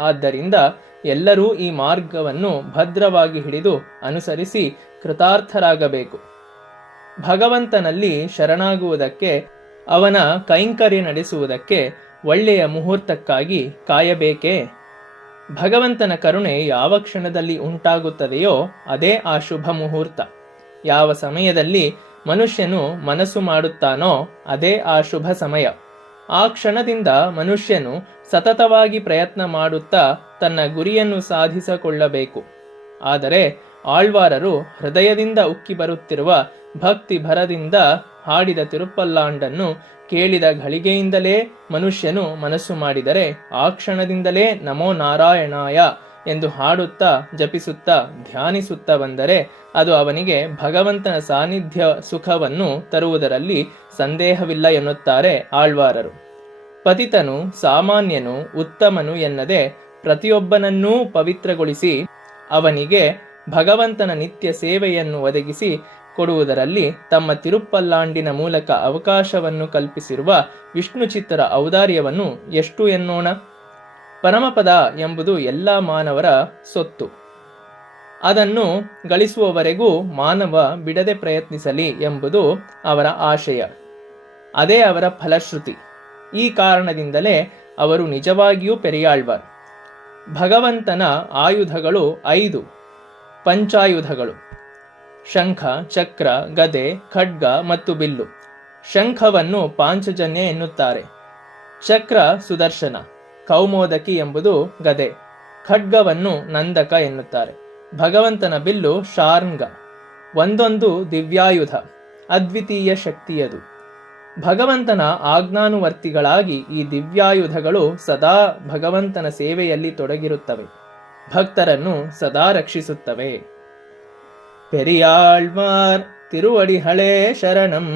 ಆದ್ದರಿಂದ ಎಲ್ಲರೂ ಈ ಮಾರ್ಗವನ್ನು ಭದ್ರವಾಗಿ ಹಿಡಿದು ಅನುಸರಿಸಿ ಕೃತಾರ್ಥರಾಗಬೇಕು. ಭಗವಂತನಲ್ಲಿ ಶರಣಾಗುವುದಕ್ಕೆ, ಅವನ ಕೈಂಕರ್ಯ ನಡೆಸುವುದಕ್ಕೆ ಒಳ್ಳೆಯ ಮುಹೂರ್ತಕ್ಕಾಗಿ ಕಾಯಬೇಕೇ? ಭಗವಂತನ ಕರುಣೆ ಯಾವ ಕ್ಷಣದಲ್ಲಿ ಉಂಟಾಗುತ್ತದೆಯೋ ಅದೇ ಆ ಶುಭ ಮುಹೂರ್ತ. ಯಾವ ಸಮಯದಲ್ಲಿ ಮನುಷ್ಯನು ಮನಸ್ಸು ಮಾಡುತ್ತಾನೋ ಅದೇ ಆ ಶುಭ ಸಮಯ. ಆ ಕ್ಷಣದಿಂದ ಮನುಷ್ಯನು ಸತತವಾಗಿ ಪ್ರಯತ್ನ ಮಾಡುತ್ತಾ ತನ್ನ ಗುರಿಯನ್ನು ಸಾಧಿಸಿಕೊಳ್ಳಬೇಕು. ಆದರೆ ಆಳ್ವಾರರು ಹೃದಯದಿಂದ ಉಕ್ಕಿ ಬರುತ್ತಿರುವ ಭಕ್ತಿ ಭರದಿಂದ ಹಾಡಿದ ತಿರುಪ್ಪಲ್ಲಾಂಡನ್ನು ಕೇಳಿದ ಘಳಿಗೆಯಿಂದಲೇ ಮನುಷ್ಯನು ಮನಸ್ಸು ಮಾಡಿದರೆ ಆ ಕ್ಷಣದಿಂದಲೇ ನಮೋ ನಾರಾಯಣಾಯ ಎಂದು ಹಾಡುತ್ತಾ, ಜಪಿಸುತ್ತಾ, ಧ್ಯಾನಿಸುತ್ತಾ ಬಂದರೆ ಅದು ಅವನಿಗೆ ಭಗವಂತನ ಸಾನ್ನಿಧ್ಯ ಸುಖವನ್ನು ತರುವುದರಲ್ಲಿ ಸಂದೇಹವಿಲ್ಲ ಎನ್ನುತ್ತಾರೆ ಆಳ್ವಾರರು. ಪತಿತನು ಸಾಮಾನ್ಯನು ಉತ್ತಮನು ಎನ್ನದೆ ಪ್ರತಿಯೊಬ್ಬನನ್ನೂ ಪವಿತ್ರಗೊಳಿಸಿ ಅವನಿಗೆ ಭಗವಂತನ ನಿತ್ಯ ಸೇವೆಯನ್ನು ಒದಗಿಸಿ ಕೊಡುವುದರಲ್ಲಿ ತಮ್ಮ ತಿರುಪ್ಪಲ್ಲಾಂಡಿನ ಮೂಲಕ ಅವಕಾಶವನ್ನು ಕಲ್ಪಿಸಿರುವ ವಿಷ್ಣುಚಿತ್ತರ ಔದಾರ್ಯವನ್ನು ಎಷ್ಟು ಎನ್ನೋಣ. ಪರಮಪದ ಎಂಬುದು ಎಲ್ಲ ಮಾನವರ ಸೊತ್ತು. ಅದನ್ನು ಗಳಿಸುವವರೆಗೂ ಮಾನವ ಬಿಡದೆ ಪ್ರಯತ್ನಿಸಲಿ ಎಂಬುದು ಅವರ ಆಶಯ. ಅದೇ ಅವರ ಫಲಶ್ರುತಿ. ಈ ಕಾರಣದಿಂದಲೇ ಅವರು ನಿಜವಾಗಿಯೂ ಪೆರಿಯಾಳ್ವಾರ್. ಭಗವಂತನ ಆಯುಧಗಳು 5 ಪಂಚಾಯುಧಗಳು: ಶಂಖ, ಚಕ್ರ, ಗದೆ, ಖಡ್ಗ ಮತ್ತು ಬಿಲ್ಲು. ಶಂಖವನ್ನು ಪಾಂಚಜನ್ಯ ಎನ್ನುತ್ತಾರೆ. ಚಕ್ರ ಸುದರ್ಶನ, ಕೌಮೋದಕಿ ಎಂಬುದು ಗದೆ. ಖಡ್ಗವನ್ನು ನಂದಕ ಎನ್ನುತ್ತಾರೆ. ಭಗವಂತನ ಬಿಲ್ಲು ಶಾರ್ಂಗ. ಒಂದೊಂದು ದಿವ್ಯಾಯುಧ, ಅದ್ವಿತೀಯ ಶಕ್ತಿಯದು. ಭಗವಂತನ ಆಜ್ಞಾನುವರ್ತಿಗಳಾಗಿ ಈ ದಿವ್ಯಾಯುಧಗಳು ಸದಾ ಭಗವಂತನ ಸೇವೆಯಲ್ಲಿ ತೊಡಗಿರುತ್ತವೆ. ಭಕ್ತರನ್ನು ಸದಾ ರಕ್ಷಿಸುತ್ತವೆ. ಪೆರಿಯಾಳ್ವಾರ್ ತಿರುವಡಿಹಳೇ ಶರಣಂ.